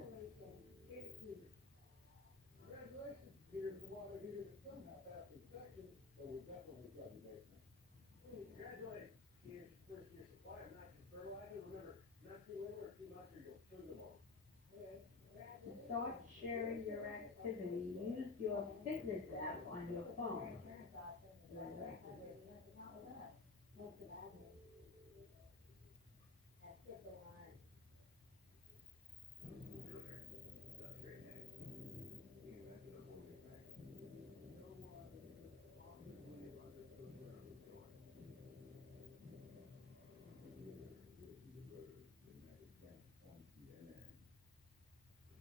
Congratulations, here's the water heater that's done half inspection, so we'll definitely try the basement. Congratulations. Here's first year supply of nitrogen fertilizer. Remember, not too little or too much or you'll kill them all. To start sharing your activity, use your fitness app on your phone.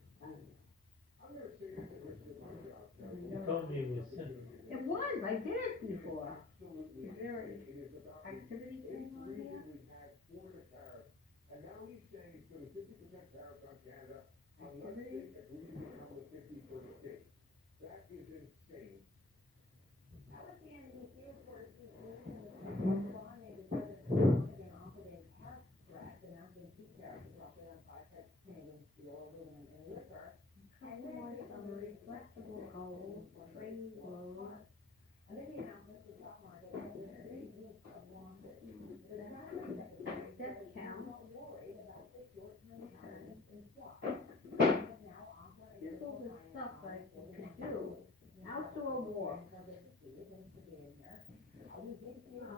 I've never seen anything like this on the job. you told me it was simple. It was, I did it before. Absolutely. Is there an It is about activity thing on here? we had for the tariffs, and now he's saying he's putting 50% tariffs on Canada, unless they agree to become the 50 for the state. That is insane. Alexander, he feels for his situation with the bond neighbors, whether it's again offered a tariff threat, announcing two tariffs roughly on 5 types of Canadian steel, aluminum, and liquor. And then More summary, flexible goals, training goals. And then the announcement to the stock market, and there's 3 weeks of long. The Treasury Secretary Step said count. he's not worried about the short-term patterns in swaps. But now offer a Here's all this stuff I could do. Outdoor walk. We did see it yeah, we did see the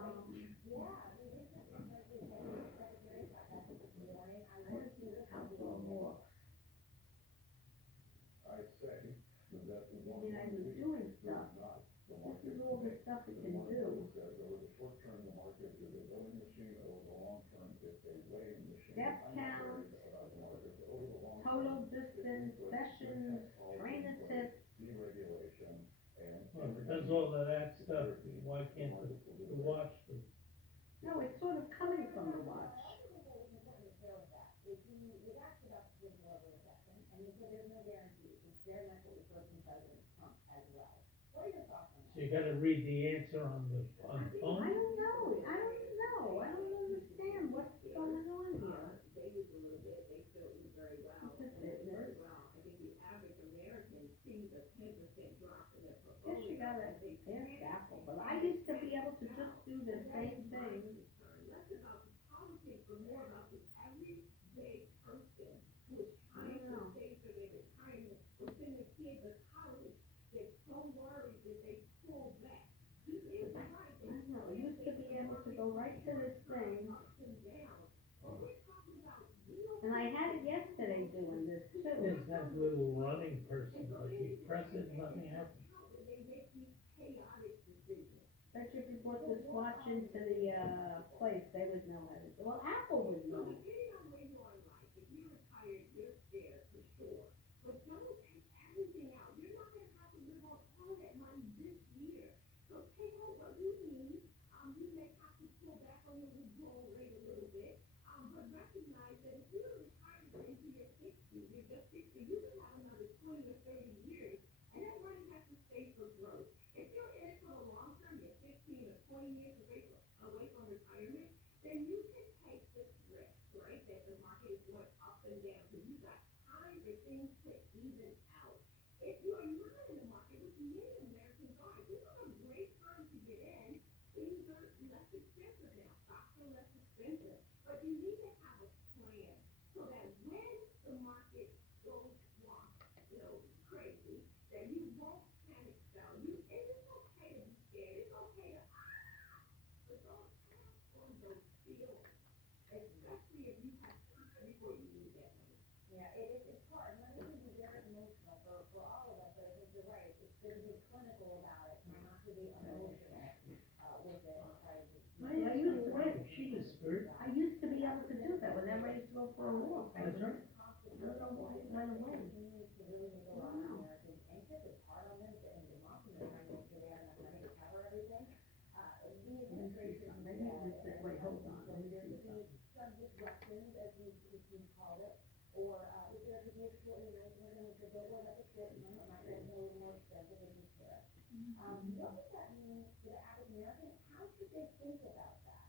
Secretary got that this morning. I went to the Outdoor walk. I say, that the I mean, I was doing stuff. This is all the stuff it can do. says over the short term, the market is a willing machine, over the long term, it's a weighing machine. Step I'm not count, worried about the market, but over the long term, total distance, sessions, trainer tips. deregulation, and. Well, if it does all of that stuff, why can't the watch do? No, it's sort of coming from the watch. We asked about the signal of a recession, and he said there's no guarantees. It's very much what we heard from President Trump as well. What are your thoughts on So that? you gotta read the answer on the I phone? don't know. I don't understand what's going on here. They use a little bit, they still eat very well. It's a fitness. Well, I think the average American sees a 10% drop in their Guess portfolio. you gotta ask Apple, but I used to be able to just do the same thing. Less about the politics, but more about the everyday person who is trying to know. save for their retirement, who send their kids to college. They're so worried that they pull back. He is right. I don't know. I used to be able to go right to this thing, Ups and downs. But we're talking about real. and I had it yesterday doing this too. There's that little running person, like you press it, nothing happens. They make these chaotic decisions. Bet you if you brought this watch into the, place, they would know how to, well, Apple would So know. depending on where you are in life, if you're retired, you're scared for sure. But don't take everything out. You're not gonna have to live off all that money this year. So take out what you need. You may have to pull back on your withdrawal rate a little bit. But recognize that if you're retired into your 60s, you're just 60, you can have another 20 or 30 and down, because you got time for things to even out. If you are not in the market, which many Americans are, this is a great time to get in. Things are less expensive now, stocks are less expensive, but you need to have a plan so that when the market goes wild, crazy, that you won't panic sell. And it's okay to be scared. It's okay to, but don't act on those feelings, especially if you have time before you need that money. Yeah, it's hard, money can be very emotional for all of us, but I think you're right, it's good to be clinical about it, not to be emotional, with it, and try to just. I used to, She was spirit. I used to be able to do that when I'm ready to go for a walk. I That's would, right. I don't know why it went away. Continues to really make a lot of Americans anxious, it's hard on them at the end of the month, and they're trying to make sure they have enough money to cover everything. The administration, Maybe it's this way, hold on, let me there see could be some disruptions, as we've called it, or, there could be a short, we're gonna make sure they'll let the short, it might be a little more expensive as you said. What does that mean for the average American? How should they think about that?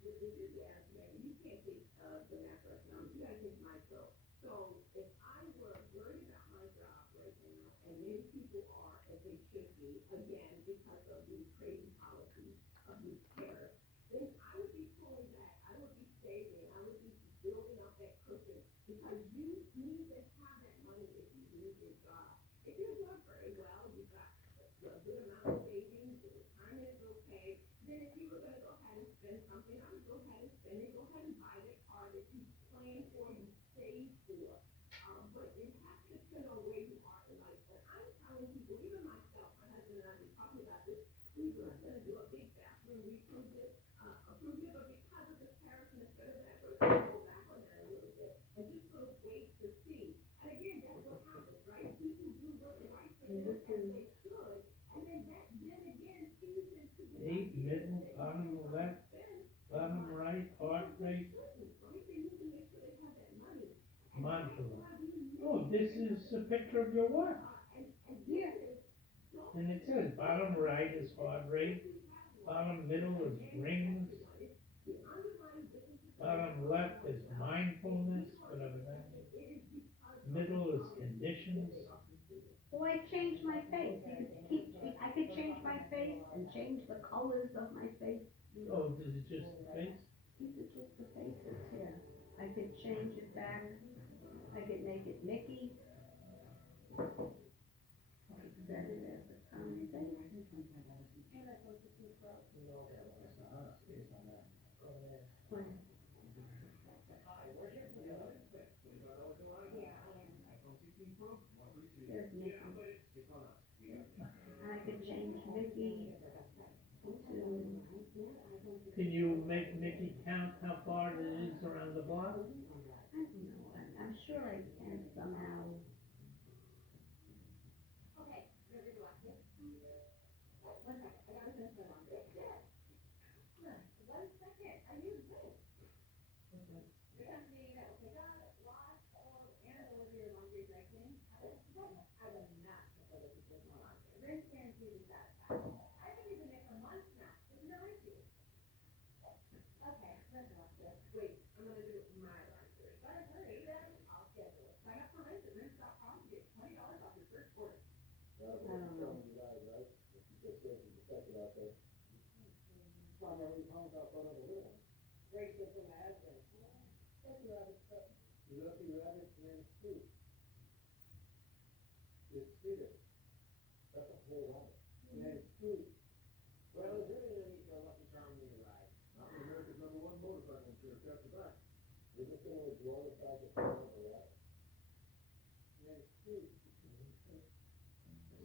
With enthusiasm, you can't take the macroeconomics, you gotta take micro. So if I were worried about my job right now, and many people are, as they should be, again, because of these crazy policies of these tariffs, then I would be pulling back, I would be saving, I would be building up that cushion, because you need to have that money if you lose your job. If you're doing very well, you've got a good amount of savings, your retirement is okay, then if you were gonna go ahead and spend something, I would go ahead and spend it, go ahead and buy that car that you planned for, you saved for. But you have to know where you are in life. But I'm telling people, even myself, my husband and I were talking about this, we were gonna do a big bathroom approved it, but because of the tariffs and the federal that, we're gonna go back on that a little bit, and just sort of wait to see. And again, that's what happens, right? People do what the right thing is, as they should, and then again, feeds into the. Eight, middle, bottom left, bottom right, heart rate, module. Oh, this is a picture of your watch. Yeah. And it says bottom right is heart rate, bottom middle is rings, bottom left is mindfulness, whatever that is. Middle is conditions. Well, I changed my face. I could change my face and change the colors of my face. Oh, is it just the face? These are just the faces here. I could change it back. I could make it Mickey. Set it as a tiny face. There's Mickey. And I could change Mickey to, Can you make Mickey count how far it is around the block? I don't know, I'm sure I can somehow. Okay, ready to watch it? One second, I gotta finish my laundry. Yes. 1 second, I use this. The company that will take on, wash, and deliver your laundry dry cleaning. I will not prefer to do my laundry. Rinse guarantee is satisfied. I've been using it for months now, with no issues. Okay, let's watch this. Wait, I'm gonna do my laundry. But hurry, then I'll schedule it. Sign up for Rinse at rinse.com to get $20 off your first order. Great, good for my husband. Thank you, Robert. Lucky rabbit and fruit. It's sweeter. That's a whole lot. And fruit. Well, there's really no need for a Lucky Charm in your ride. I'm America's #1 motorcycle insurance after that. We're just gonna withdraw the fact that we're over that. And it's fruit.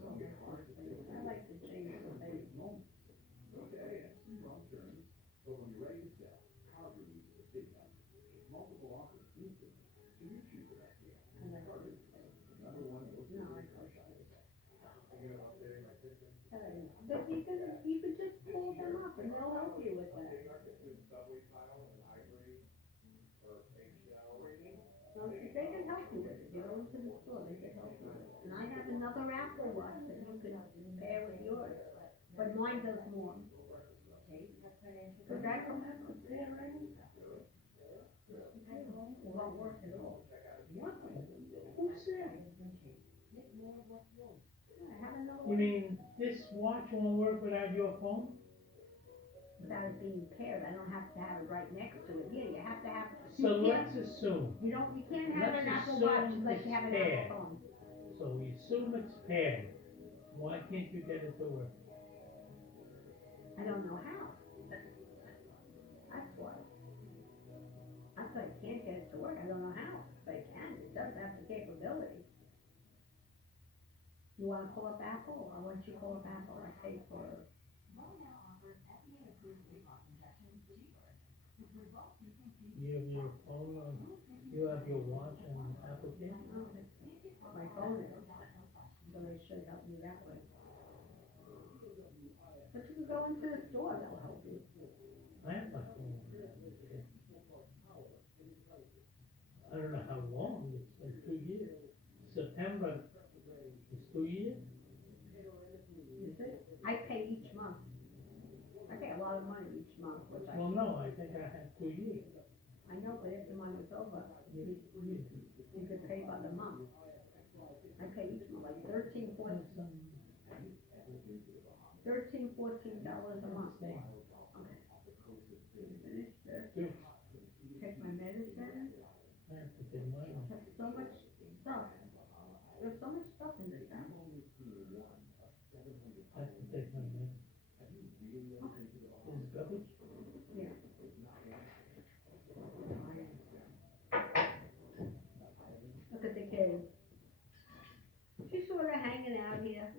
I like to change the face. Okay, that's some wrong turns, but when you're ready to sell, Carver is a big number. Multiple offers instantly, so you choose the best deal. Carver is #1 No, I motorcycle. Thinking about updating my kitchen. But you could just pull them up and they'll help you with that. Updating our kitchen, subway tile and ivory or eggshell. Well, they can help you with it. You go into the store, they can help you with it. And I have another Apple Watch that you can pair with yours, but mine does more. Could that come up there, right? You mean this watch won't work without your phone? Without it being paired, I don't have to have it right next to it. Yeah, you have to have, So you can't, let's assume, you can't have let's an Apple Watch assume unless it's you have an paired. Apple phone. so we assume it's paired. Why can't you get it to work? I don't know how. That's why. That's why I can't get it to work. I don't know how, but it can. It does have the capability. You wanna call up Apple, or once you call up Apple, I pay for it. You have your phone on, you have your watch on Apple Pay? My phone is, so they should help me that way. But you can go into the store, they'll help you. I have my phone on Apple Pay. I don't know how long, it's like 2 years. September is 2 years? Is it? I pay each month. I pay a lot of money each month, which I. Well, no, I think I have 2 years. I know, but if the money's over, you could pay by the month. I pay each month, like $13, $14 a month. Okay. Finish this, take my medicine, I have to pay mine. have so much stuff. There's so much stuff in this house. I have to take my medicine. Is garbage? Yeah. Look at the kid. She's sort of hanging out here.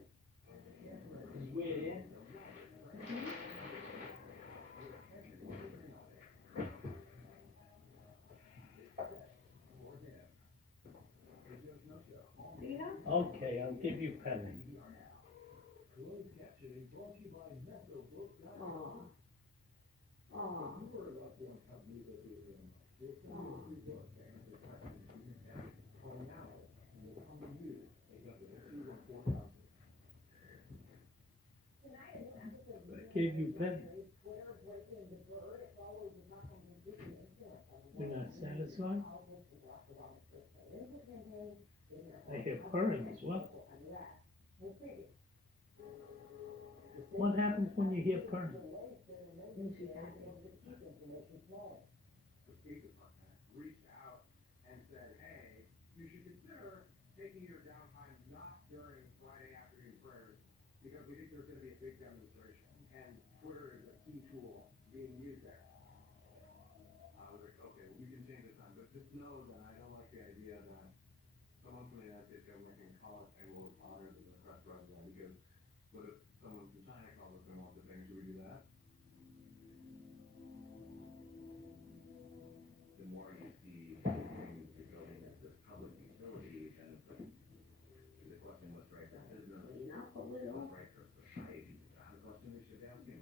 Is weird, yeah? Rita? Okay, I'll give you penny. Aw. Aw. Gave you penny. You're not satisfied? I hear purring as well. What happens when you hear purring? And she's happy. The State Department reached out and said, hey, you should consider taking your downtime not during Friday afternoon prayers, because we think there's gonna be a big demonstration, and Twitter is a key tool being used there. I was like, okay, well, we can change the time, but just know that I don't like the idea that someone from the United States government can call us and will honor the press president, because what if someone from China calls us and wants to think, should we do that? The more you see things you're building as this public utility, and it's like, the question was right for business, Enough a little. what's right for society, is that a question we should ask him?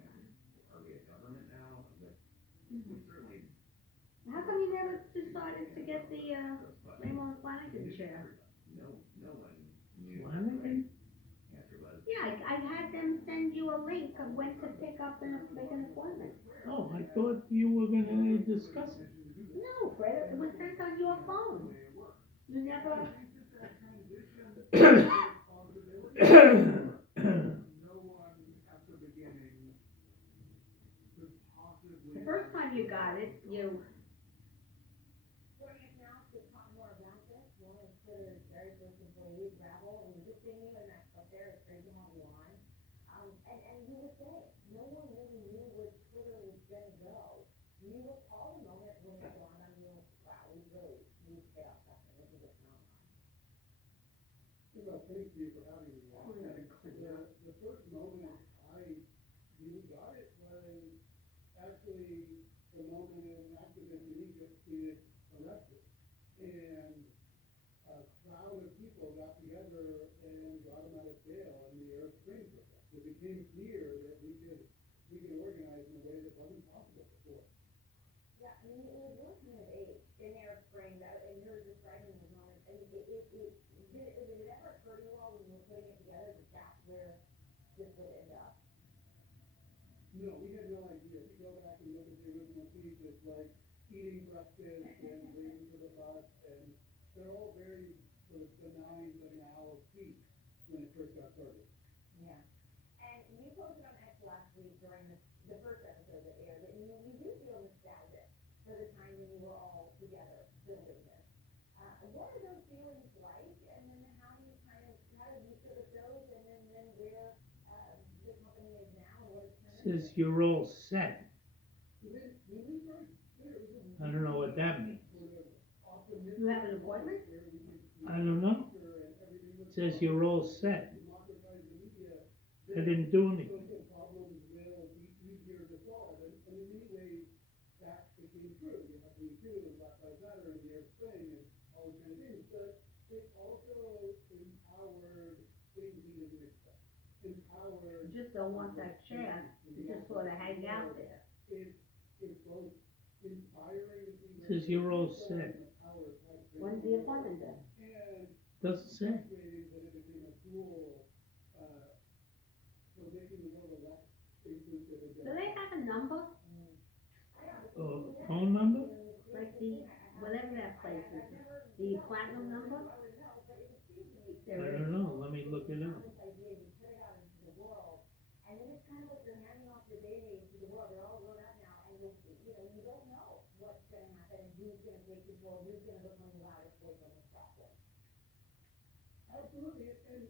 Are we a government now? Like, we certainly. How come you never decided to get the, Raymond Flanagan chair? No one knew. Flanagan? Answer was. Yeah, I had them send you a link of when to pick up and make an appointment. Oh, I thought you were gonna discuss it. No, Fred, it was sent on your phone. You never, No one at the beginning could possibly. the first time you got it, you, Joining us now to talk more about this, one of Twitter's very first employees, Gravel, and we're just seeing you and that's up there, it's great to have you on. And you were saying, no one really knew where Twitter was gonna go. Do you recall the moment when it dawned on you, wow, we really need to get off that, this is a phenomenon? Well, thank you for having me on. The first moment I really got it was actually the moment an activist in Egypt was arrested. And a crowd of people got together and got him out of jail in the Arab Spring protest. It became clear that we could organize in a way that wasn't possible before. Yeah, I mean, it was really kind of in Arab Spring, and you're describing those moments, and did it ever occur to you all when you were putting it together that that's where this would end up? No, we had no idea. If you go back and look at the original piece, it's like eating breakfast and waiting for the bus, and they're all very sort of benign, banal speech when it first got started. Yeah. And you posted on X last week during the first episode that aired that you do feel nostalgic for the time when you were all together building this. What are those feelings like? And then how do you sort of those and then where the company is now and what it's turned into? Says you're all set. I don't know what that means. You have an appointment? I don't know. Says you're all set. I didn't do anything. You just don't want that chance to just sort of hang out there. Says you're all set. When's the appointment then? Doesn't say. Do they have a number? Phone number? Like the, whatever that place is, the platinum number? I don't know. Let me look it up. And then it's kind of like you're handing off your baby to the world. They're all grown up now, and you don't know what's going to happen and who's going to take control, who's going to become the loudest voice on this platform. Absolutely, and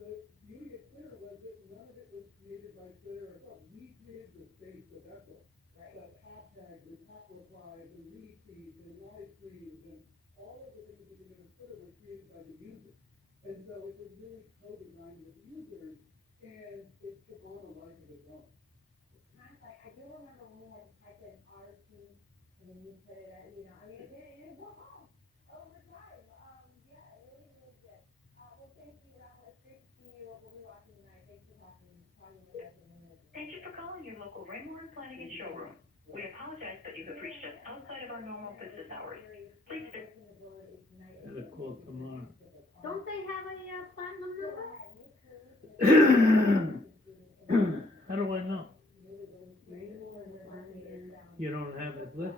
the beauty of Twitter was that none of it was created by Twitter ourselves. We created the space, the vessel, the hashtags, the top replies, and retweets, and live streams, and all of the things that we did on Twitter were created by the users. And so it was really co-designed with the users, and it took on a life of its own. It's kind of like, I do remember when we had to type in RT, and then you put it at, it was all over time. Yeah, it really was good. Well, thank you, Rafa. It's great to see you. We'll be watching tonight. Thanks for talking with us in a minute. Thank you for calling your local Raymore and Flanagan showroom. We apologize that you have reached us outside of our normal business hours. Please visit. Gotta call tomorrow. Don't they have a platinum number? How do I know? You don't have it listed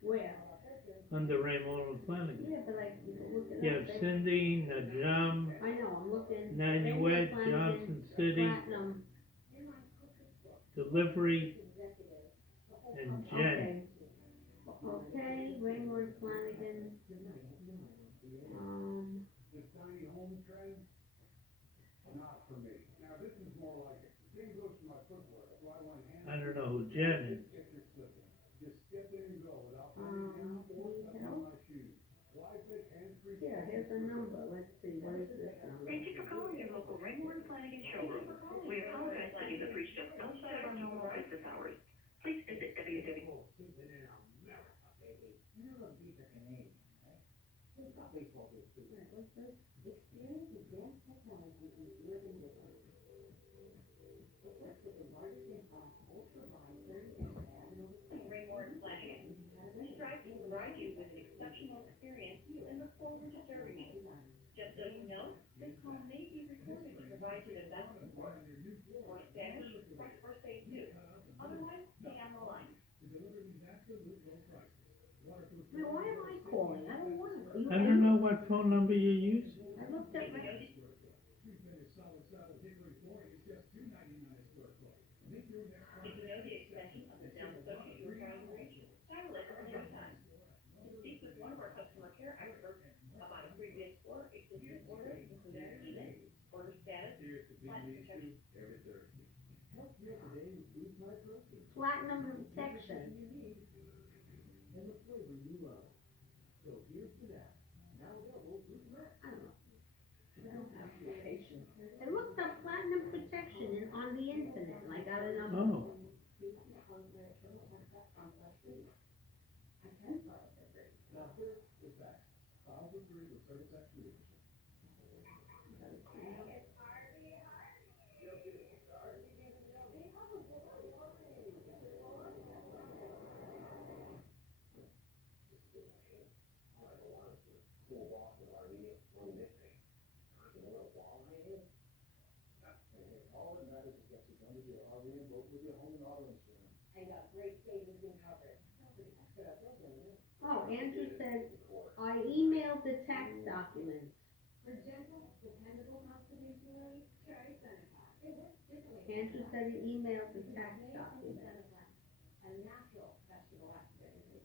Where? under Raymore and Flanagan. Yeah, but like, you can look it up. You have Cindy, Najam, I know, I'm looking. Nanuet, Flanagan, Johnson City, Platinum. Delivery, and Jen. Okay, Raymore Flanagan. This tiny home trend, not for me. Now, this is more like, same goes for my footwear, so I want hands. I don't know who Jen is. Just skip in and go without putting down or stepping on my shoes. Why pick hands-free? Yeah, here's a number, let's see, what is this number? Thank you for calling your local Raymore and Flanagan showroom. We apologize that you have reached us outside of our normal business hours. Please visit www. Experience advanced technology in urban living. It works with the largest in-house ultra-wide 30-inch diagonal Raymore and Flanagan. We strive to provide you with an exceptional experience and look forward to serving you. Just so you know, this call may be recorded to provide you the best support. For Spanish, press or say 2. Otherwise, stay on the line. Now, why am I calling? I don't want to. I don't know what phone number you use. I looked at my, If you know the extension of the sound associate you are trying to reach, dial it at any time. To speak with one of our customer care experts about a previous or existing order, including payment, order status, platinum protection. platinum protection. I don't know. I don't have the patience. I looked up platinum protection on the internet and I got a number. Oh, Now, this is that. I'll agree with Certex leadership. All that matters is that you're going to do RV and boat with your home and auto insurance. And got great savings and coverage. Oh, Andrew said, I emailed the tax documents. For gentle, dependable house to be get an email for tax documents. A natural vegetable activity.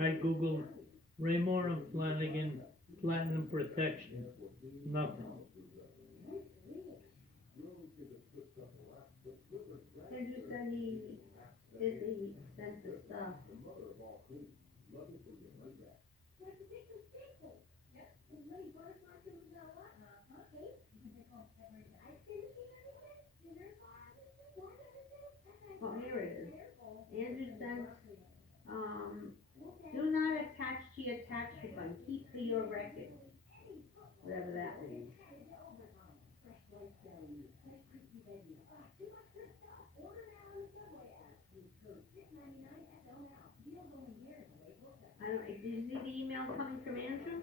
I googled Raymore and Flanagan Platinum Protection, nothing. Andrew said he sent the stuff. Oh, here it is. Andrew sent, do not attach to your tax refund, keep for your record. Whatever that means. I don't, did you see the email coming from Andrew?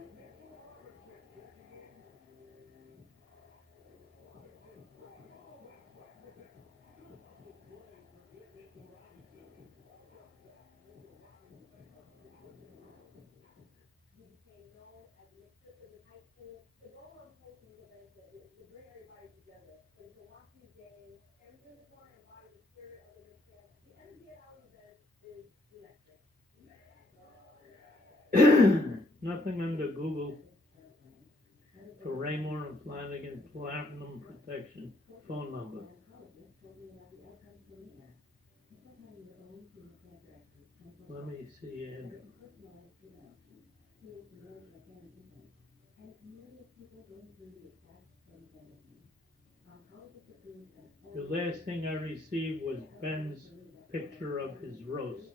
Nothing under Google for Raymore and Flanagan Platinum Protection phone number. Let me see, Andrew. The last thing I received was Ben's picture of his roast.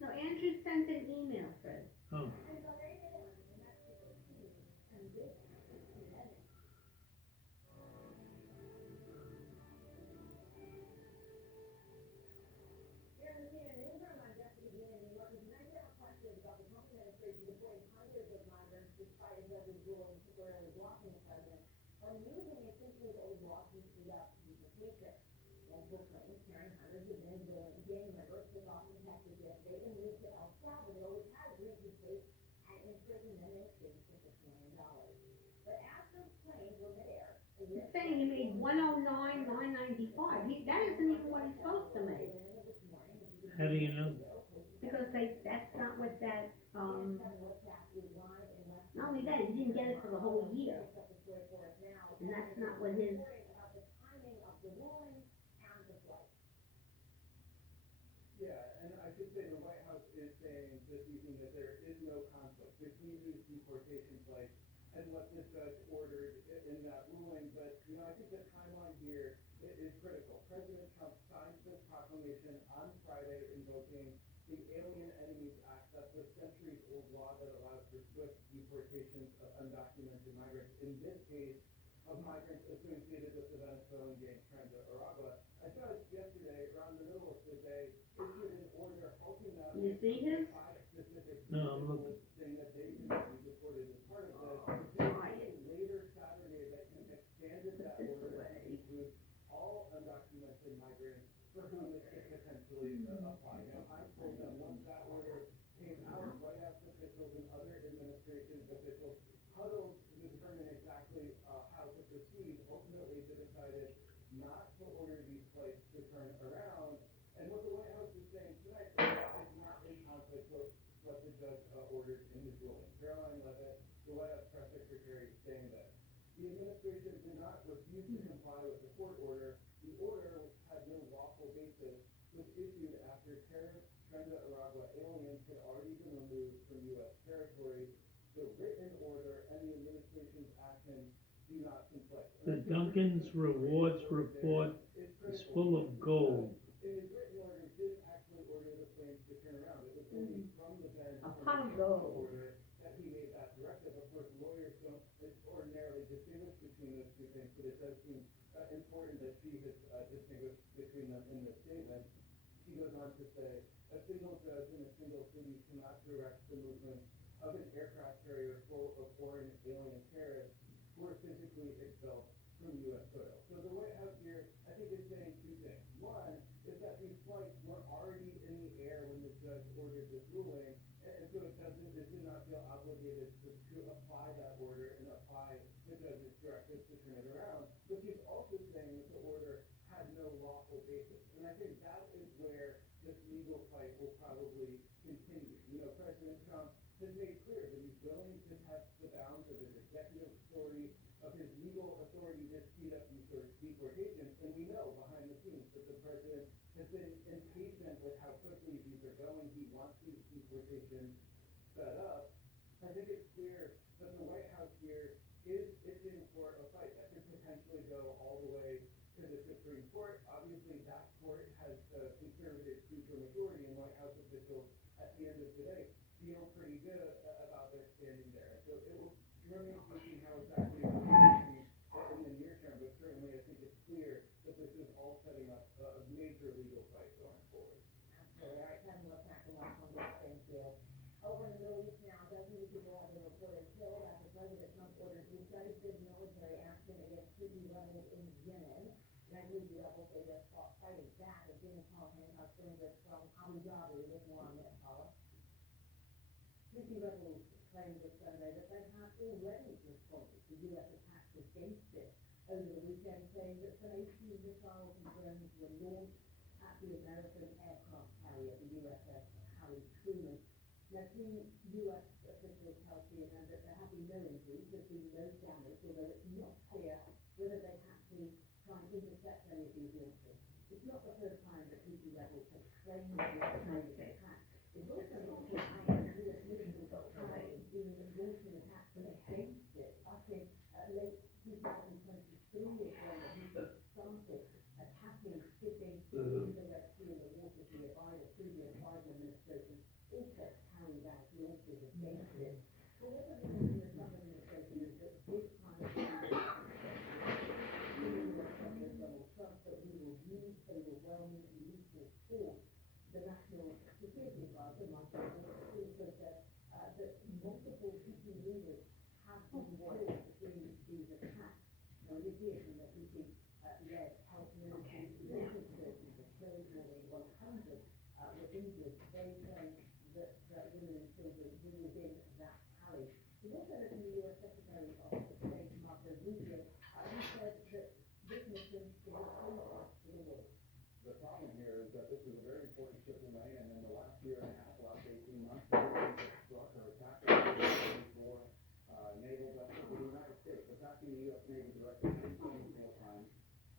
No, Andrew sent an email, Fred. Oh. He's saying he made 109,995. That isn't even what he's supposed to make. How do you know? Because that's not what that, not only that, he didn't get it for the whole year. And that's not what his. Yeah, and I should say the White House is saying this evening that there is no conflict between these deportation flights and what the judge ordered in that ruling. But, you know, I think the timeline here is critical. President Trump signed this proclamation on Friday invoking the Alien Enemies Act. That's a centuries-old law that allows for swift deportation of undocumented migrants. In this case, of migrants associated with the Venezuelan gang Trenda Aragua. A judge yesterday, around the middle of the day, issued an order halting that. You see his? No, I'm looking. Saying that they can be deported as part of this. Later Saturday, that he expanded that order to include all undocumented migrants for whom it could potentially apply. Now, I told them once that order came out, White House officials and other administration officials huddled to determine exactly how to proceed. Ultimately, they decided not to order these flights to turn around. And what the White House is saying tonight is not in conflict with what the judge ordered in his ruling. Caroline Leavitt, the White House press secretary, saying that the administration did not refuse to comply with the court order. The order, which had no lawful basis, was issued after Trenda Aragua aliens had already been removed from U.S. territory. The written order and the administration's action do not conflict. The Duncan's Rewards Report is full of gold. In his written order, he did actually order the planes to turn around. It was only from the bench A pot of gold. order that he made that directive. Of course, lawyers don't ordinarily distinguish between those two things, but it does seem important that she has distinguished between them in this statement. She goes on to say, a single judge in a single city cannot direct the movement of an aircraft carrier full of foreign alien terrorists who are physically expelled from U.S. soil. So the White House here, I think, is saying two things. One is that these flights were already in the air when the judge ordered this ruling, and so it did not feel obligated to apply that order and apply the judge's set up, I think it's clear that the White House here is in for a fight that could potentially go all the way to the Supreme Court. Obviously, that court has a conservative supermajority, and White House officials at the end of the day feel pretty good about their standing there. So it will remain to be seen how exactly it will be in the near term, but certainly I think it's clear that this is all setting up a major legal fight going forward. Absolutely. All right, Kevin, let's tackle one from this thing too. Over in the Middle East now, dozens of people have been reported killed after President Trump ordered decisive military action against Houthi rebels in Yemen. And I believe the rebels say they're fighting back as Jimmy Paul Hancock brings us from Abu Dhabi with more on this, Paula. Houthi rebels claimed this Sunday that they have already responded to U.S. attacks against it over the weekend, saying that some 18 missiles and drones were launched at the American aircraft carrier, the USS Harry Truman. Now, two U.S. officials tell CNN that there have been no injuries, there's been no damage, although it's not clear whether they had to try and intercept any of these launches. It's not the first time that Houthi rebels have claimed the U.S. attack. It's also not the first time that U.S. military got tried in launching attacks against it. Back in late 2023 is when the Houthis started attacking shipping in the Red Sea and the water nearby. The previous Biden administration also carried out launches against it. But what the position of the Trump administration is that this time Donald Trump that we will use overwhelming lethal force. The National Security Advisor, Michael Waltz, also said that multiple Houthi leaders have been involved in these attacks. Now, in addition, the Houthi-led health military relations persons were killed, more than 100 were injured. They claim that women and children were within that tally. We also heard from the U.S. Secretary of State, Marco Rubio, who said that this mission is a favor to the world. The problem here is that this is a very important shipping lane, and in the last year and a half, last 18 months, the Houthis have struck or attacked for naval vessels of the United States, attacking the U.S. Navy directly 24 times,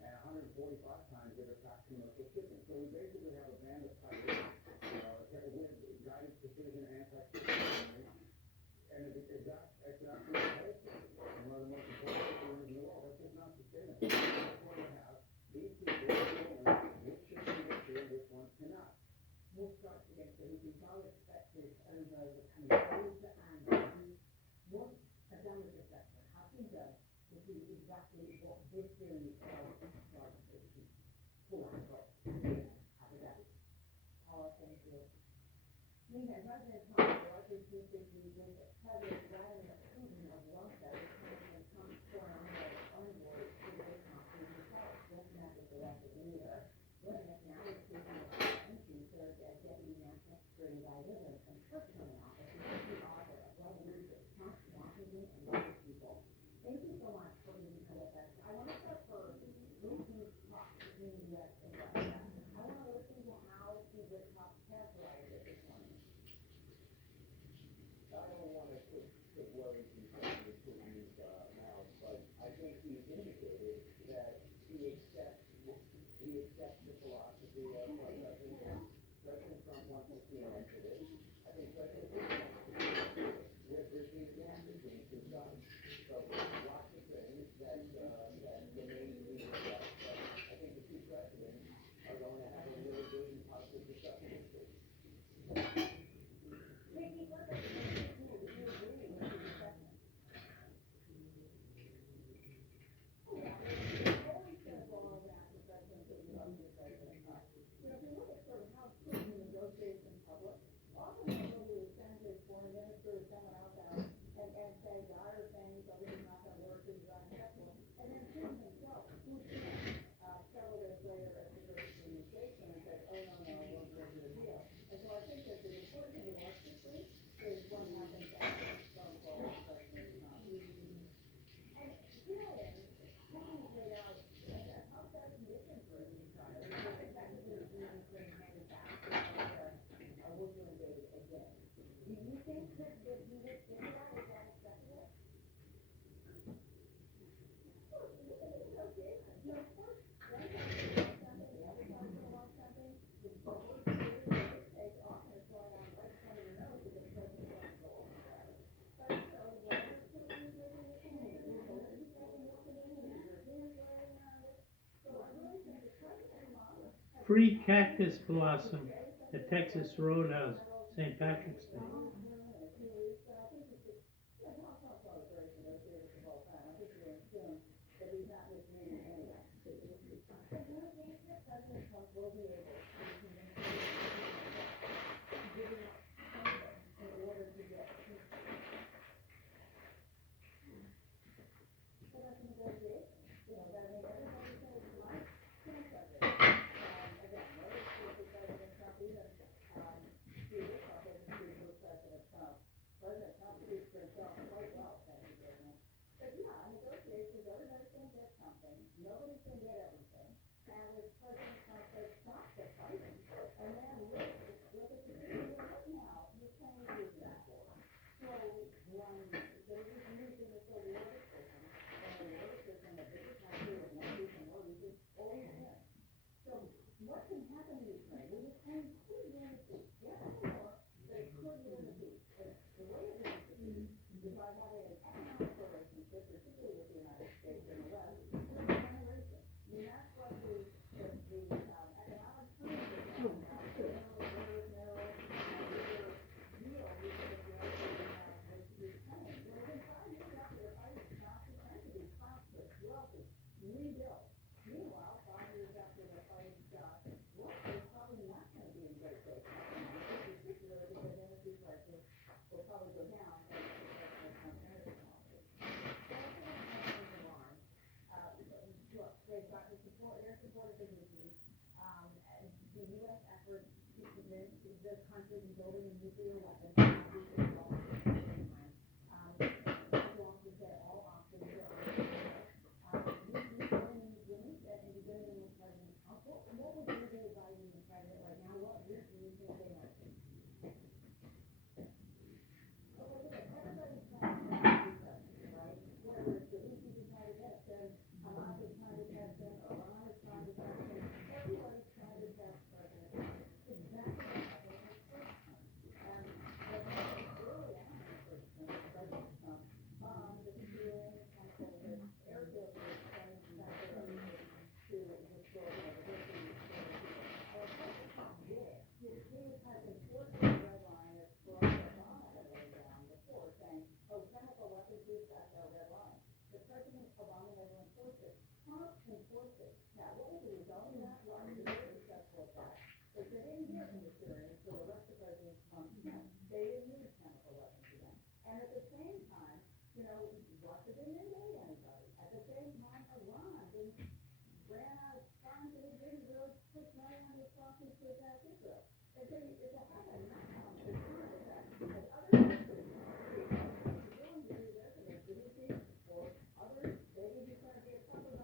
and 145 times they've attacked commercial shipping. So we basically have a band of pirates with guided precision anti-shipping, and it's actually repulsive. And one of the most important shipping in the world, that's just not sustainable. That's why we have these people which shipping is here, which ones cannot. More strikes against the Houthis are expected over the coming days and weeks. Once a damage assessment has been done to see exactly what this series of strikes could be. Paul Hancock, Abu Dhabi. Paula, thank you. Meanwhile, President Trump likely to this evening that President Vladimir Putin of Russia is President Trump's foreign envoy to the conference himself, just met with the rest of the leader. Witness now is speaking of Biden, who served as Deputy National Security Advisor and Personal Officer to the author of Revolution, Trump, Washington, and Other People. Thank you so much for being with us. I want to start first recent talks between the U.S. and Russia. I want to listen to how the talks characterized it this morning. I don't want to put words in front of Putin's mouth, but I free cactus blossom at Texas Roadhouse, St. Patrick's Day.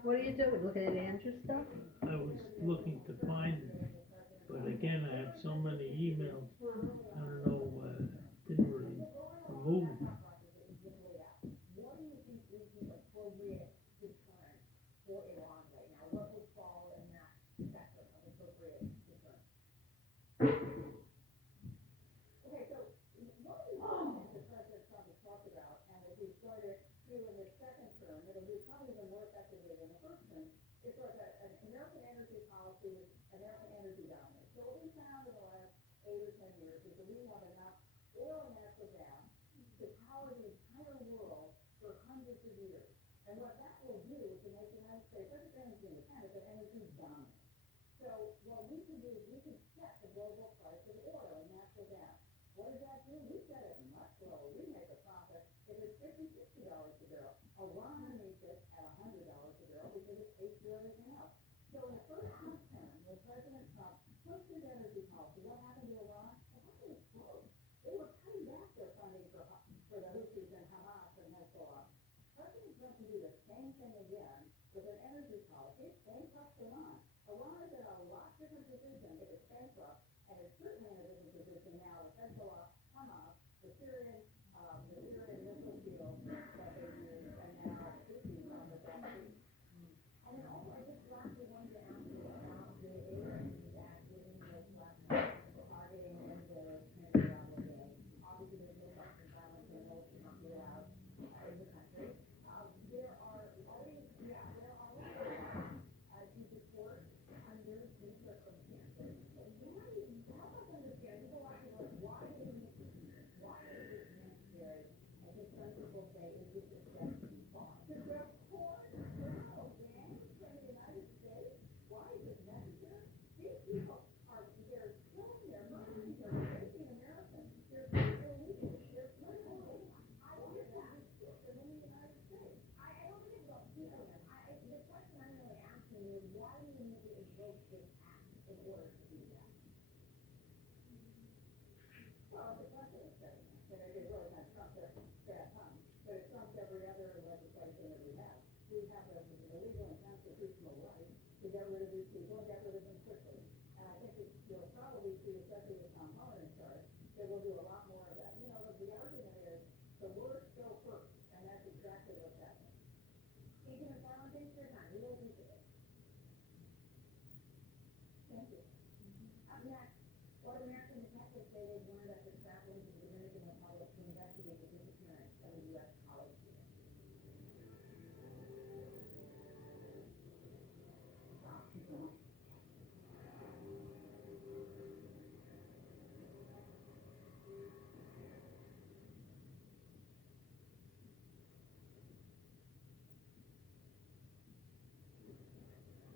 What are you doing, looking at Andrew's stuff? I was looking to find it, but again, I have so many emails, I don't know, didn't really remove them. order to do that. Well, it's not just that, it really has trumped their bad time, but it trumps every other legislation that we have. We have a legal and constitutional right to get rid of these people and get rid of them quickly. And I think you'll probably see, especially with Tom Holland in charge, that we'll do a lot more of that. You know, the argument is, the words go first, and that's exactly what's happening. Agent Fallon, thanks for your time, we will be today. Thank you. Up next, what American detectives say they've learned after traveling to the Dominican Republic to investigate the disappearance of a U.S. college student.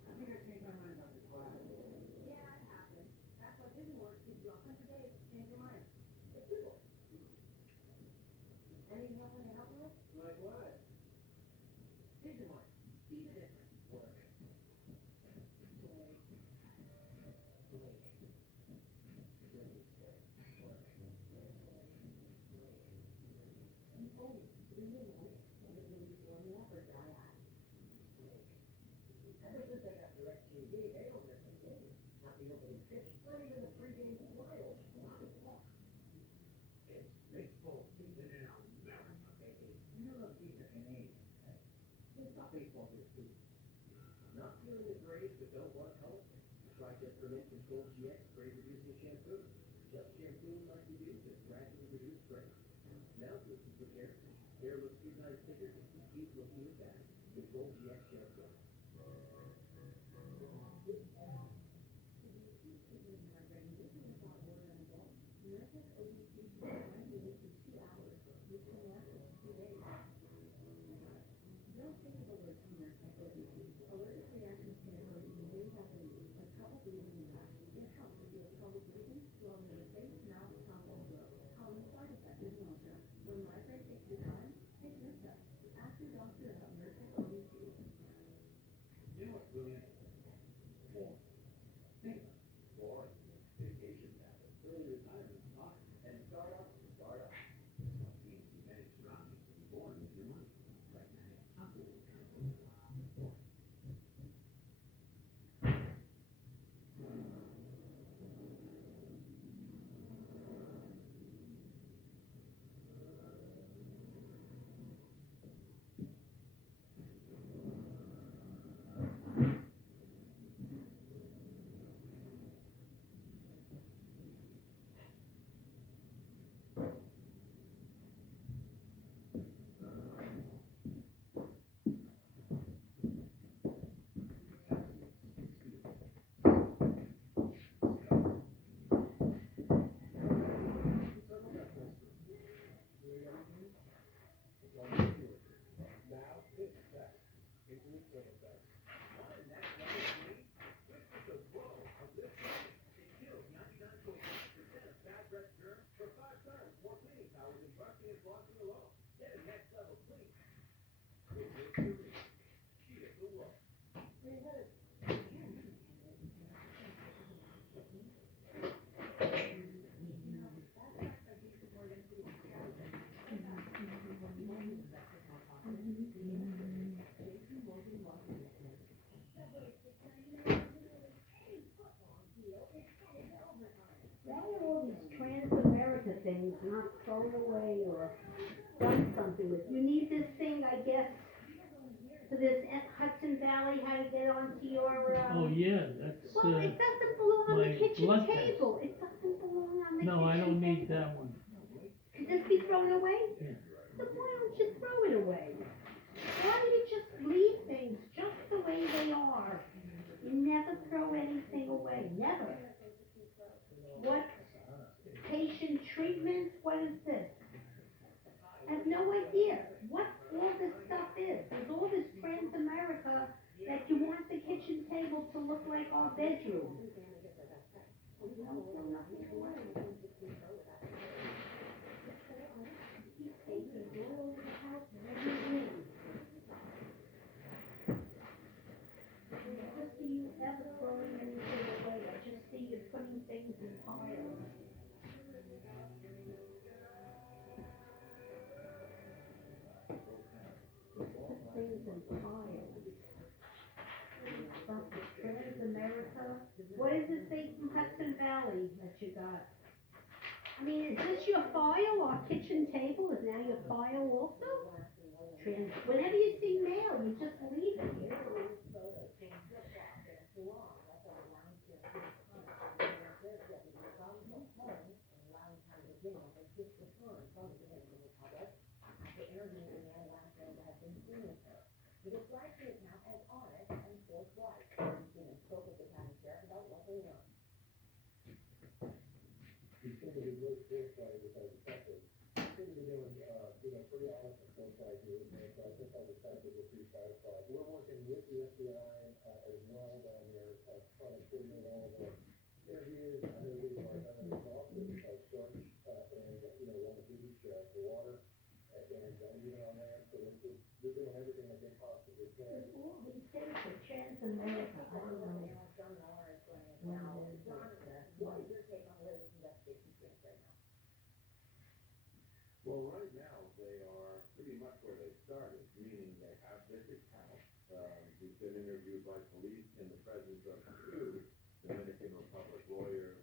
I think I changed my mind about this class. Yeah, it happens. That's what didn't work. Gives you 100 days to change your mind. It's simple. Anything else I can help you with? Like what? Change your mind. See the difference. Work. Ever since I got DirecTV, they don't miss a game. Not the opening pitch, not even the pregame smiles. It's baseball season in America, baby. You know those teams are Canadian, right? It's not baseball here, too. Not feeling the great, but don't want color? Try Just for Men Control GX spray reducing shampoo. Just shampoo like you do, just gradually reduce spray. Now this is the hair. Hair looks 2 times thicker, keep looking at that. Control GX shampoo. You know what's really interesting? Think about it. Boring. Vacation habits. Early retirement. Fine. And startup. Means you manage surroundings to be boring with your money. Like managing boring. Why are all these Trans-America things not thrown away or done something with? You need this thing, I guess, for this Hudson Valley, how to get onto your, Oh, yeah, that's, well, it doesn't belong on the my kitchen blood test. table. It doesn't belong on the kitchen table. no, I don't need that one. Could this be thrown away? Yeah. Then why don't you throw it away? Why do you just leave things just the way they are? You never throw anything away, never. What patient treatment? What is this? I have no idea what all this stuff is. There's all this Trans-America that you want the kitchen table to look like our bedroom. Don't throw nothing away. These papers all over the house and everything. Never see you ever throwing anything away. I just Transamerica, what is this thing from Hudson Valley that you got? I mean, is this your file, our kitchen table is now your file also? Whenever you see mail, you just leave it. Because Blackfeet account as honest and forthright, spoke with the county sheriff about what they learned. You seem to be really forthright with our detectives. You seem to be doing, pretty honest and forthright here, and so I think our detectives are pretty satisfied. We're working with the FBI, as well down there, trying to coordinate all of our interviews. I know we are done in the office, search, and, want to do the water, and even on land, so they're doing everything that they possibly can. All these things are Transamerica, I don't know. What is your take on where this investigation stands right now? Well, right now, they are pretty much where they started, meaning they have this account, who's been interviewed by police in the presence of two Dominican Republic lawyers,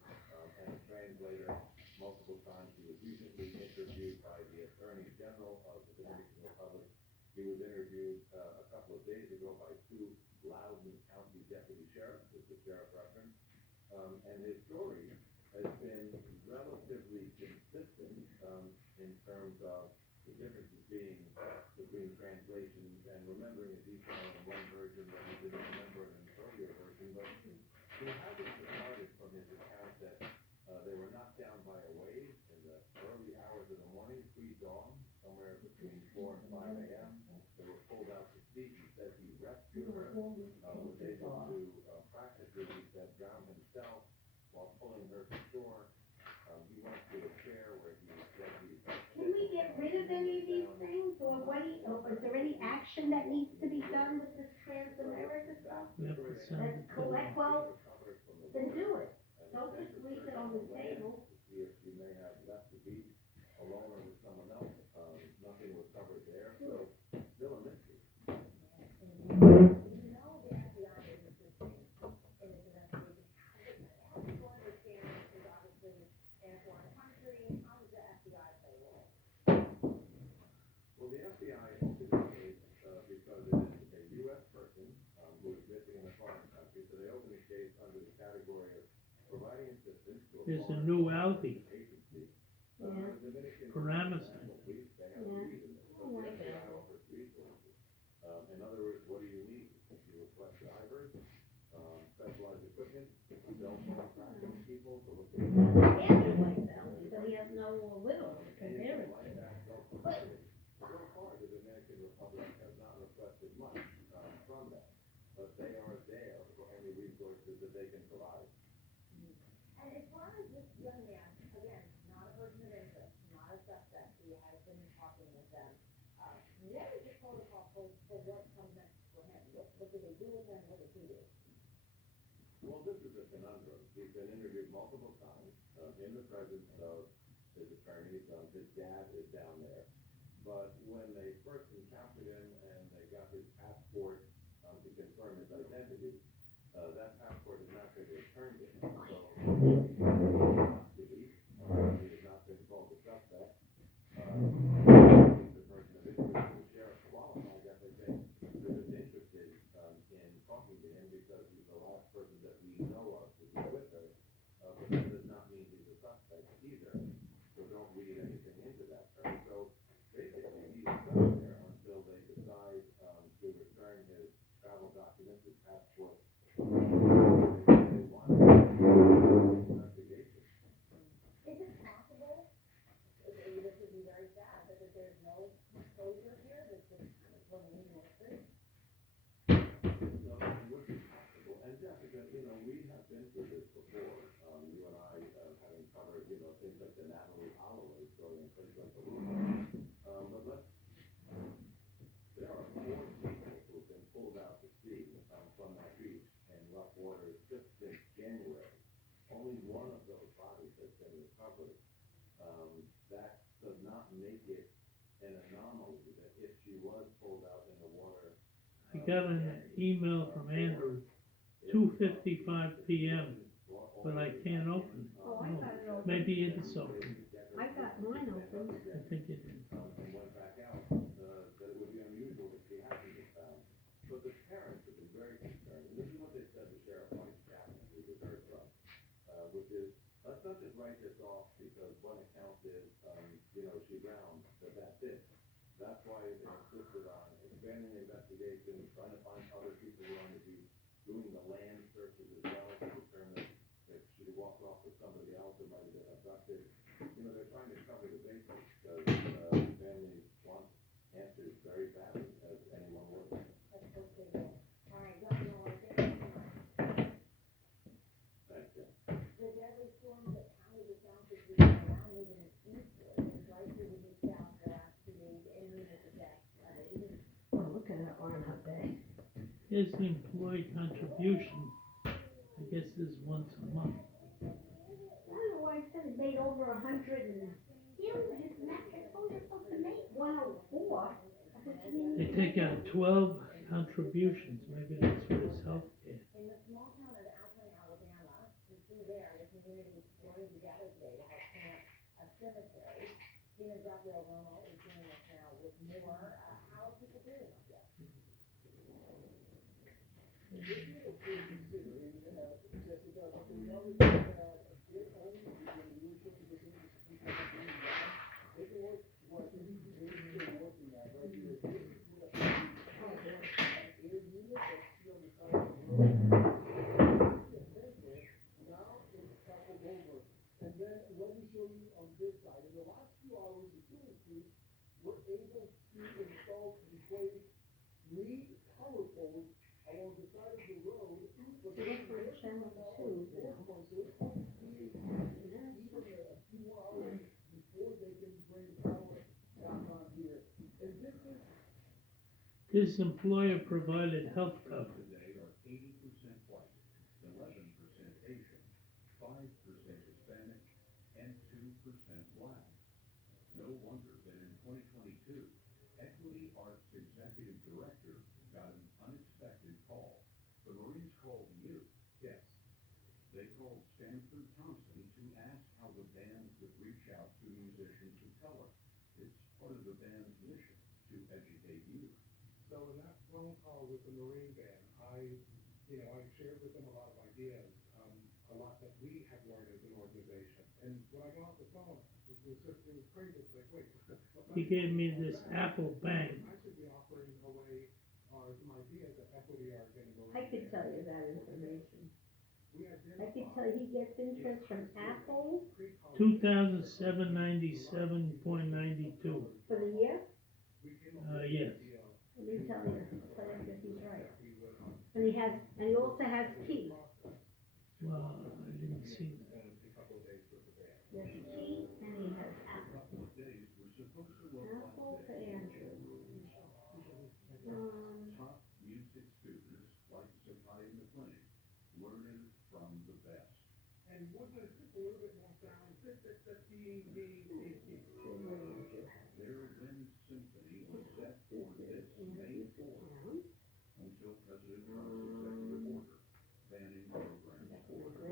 and a translator multiple times. He was recently interviewed by the Attorney General of the Dominican Republic. He was interviewed, a couple of days ago by two Loudoun County deputy sheriffs, as the sheriff referenced. And his story has been relatively consistent, in terms of the differences being between translations and remembering a detail in one version that he didn't remember in an earlier version, but he hasn't departed from his account that they were knocked down by a wave in the early hours of the morning, pre-dawn, somewhere between 4 and 5 a.m. They were pulled out to sea. He said he rescued her, was able to practically, he said, drown himself while pulling her to shore. He went to a chair where he said he. Can we get rid of any of these things, or is there any action that needs to be done with this Transamerica stuff? We have to send Let's it to collect, well, then do it. Don't just leave it on the table. See if you may have left the beach alone or with someone else. Nothing was covered there, so still a mystery. You know the FBI is assisting in this investigation. How do you understand this is obviously in a foreign country? How does the FBI play a role? Well, the FBI opened the case, because it is a U.S. person, who is missing in a foreign country, so they opened the case under the category of providing assistance to a There's a foreign new Aldi, agency. Yeah. The Dominican Paramus. Police, they have Yeah. a reason. So the FBI offers resources. In other words, what do you need? You request divers, specialized equipment, cell phone tracking people to look at. Andrew likes Ellie, but he has no little to compare it to. Like that, self-provided. So far, the Dominican Republic has not requested much, from that, but they are there for any resources that they can provide. And as far as this young man, again, not a person of interest, not a suspect, he has been talking with them. What is the protocol for what comes next for him? What do they do with him? What does he do? Well, this is a conundrum. He's been interviewed multiple times, in the presence of his attorneys. His dad is down there. But when they first encountered him and they got his passport, to confirm his identity, that passport has not been returned to him. So, he has not been called a suspect. The person of interest to the sheriff qualified that they think they're just interested, in talking to him because he's the last person that we know of to be with her. But that does not mean he's a suspect either. So don't read anything into that term. So basically, he's stuck there until they decide, to return his travel documents, his passport. They want investigation. Is it possible, this would be very sad, but that there's no closure here, that this remains a mystery? No, it would be possible. And Jessica, we have been through this before. You and I, having covered, things like the Natalie Holloway story and things like the but there are 4 people who have been pulled out to sea, from that beach in rough waters just since January. Only one of those bodies has been recovered. That does not make it an anomaly that if she was pulled out in the water I got an email from Andrew, 2:55 p.m., but I can't open it. Oh, I got it open. Maybe it is open. I got mine open. I think it is. And went back out, that it would be unusual if she hadn't been found. But the parents have been very concerned, and this is what they said to Sheriff Mike Chapman, who we heard from, which is, let's not just write this off because one account is, she drowned, but that's it. That's why they insisted on expanding the investigation, trying to find other people who are going to be doing the land searches as well to determine if she walked off with somebody else who might have been abducted. They're trying to cover the bases because family wants answers very badly, as anyone would. Let's go to the, all right, Governor, I think, Thank you. the deadly storm that pounded the south this week around even eastward, and right through the deep south for the last 2 days, and even today. Even Oh, look at that arm up there. Here's the employee contribution. I guess this is once a month. I don't know why it said it made over 100 and, his neck, it's only supposed to make 104. They take out 12 contributions, maybe that's for his health care. in the small town of Alpine, Alabama, you see there, the community joined together today to help clean up a cemetery. Stephen Gabriel Romo is doing this now with more, how are people doing up there? And then let me show you on this side. In the last few hours, the city crews were able to install and place 3 power poles along the side of the road. But They look for channel 2 now. so it's going to be even a few more hours before they can bring power back on here. And this is His employer provided health coverage. Today are 80% white, 11% Asian, 5% Hispanic, and 2% black. No wonder that in 2022, Equity Arts Executive Director got an unexpected call. The Marines called you. Yes. They called Stanford Thompson to ask how the band could reach out to musicians of color. It's part of the band's mission to educate youth. So in that phone call with the Marine Band, I shared with them a lot of ideas, a lot that we have learned as an organization. And when I got off the phone, it was crazy. It's like, wait. He gave me this Apple Bank. I should be offering away some ideas that Equity are getting going. I could tell you that information. We I could tell you he gets interest from Apple 2,797.92. for the year. Yes. Let me tell you, if he's right. And he also has Key. Well, I didn't see that. He has Key and he has Apple. Days were supposed to look Apple like to this. Andrew. Top music students like Sakai McLean, learning from the best. And wasn't it just a little bit more sound? Just the Their Wind Symphony was set for this May 4th until President Trump's executive order banning programs for the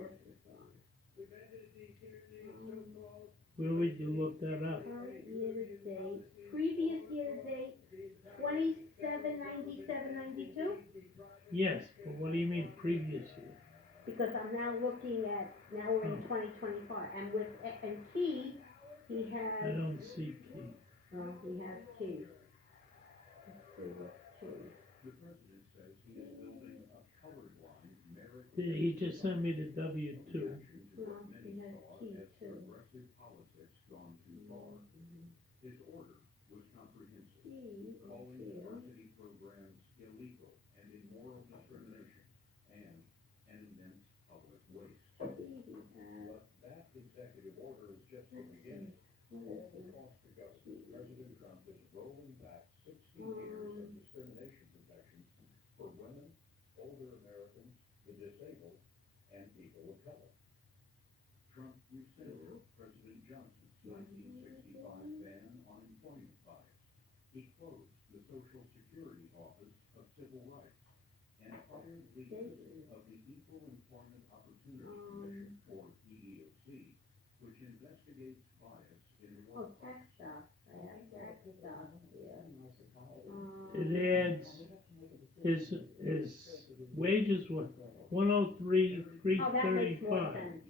Where would you look that up? Current year to date, previous year to date, 2797.92. Yes, but what do you mean previous year? Because I'm now looking at, now we're in 2025, and with, and Key, he I has, don't see Key. he has Key. Let's see what's Key. The president says he is building a colorblind merit He just sent me the W-2. reaction to Well, what he many has saw key, as too. progressive politics gone too far. His order was comprehensive, Key, calling here. varsity programs illegal and immoral discrimination and an immense public waste. Key, he has, But that executive order is just the let's beginning. see, what All is the this? cost to government, President Trump is rolling back 60 years of discrimination protections for women, older Americans, the disabled, and people of color. Trump rescinded President Johnson's 1965 ban on employment bias. He closed the Social Security Office of Civil civil rights, and prior leaders of the Equal Employment Opportunity Commission, or EEOC, which investigates bias in the Oh, workplace. tax stuff, tax stuff, yeah. It adds, his wages were 103,335.28, Oh, that makes more sense.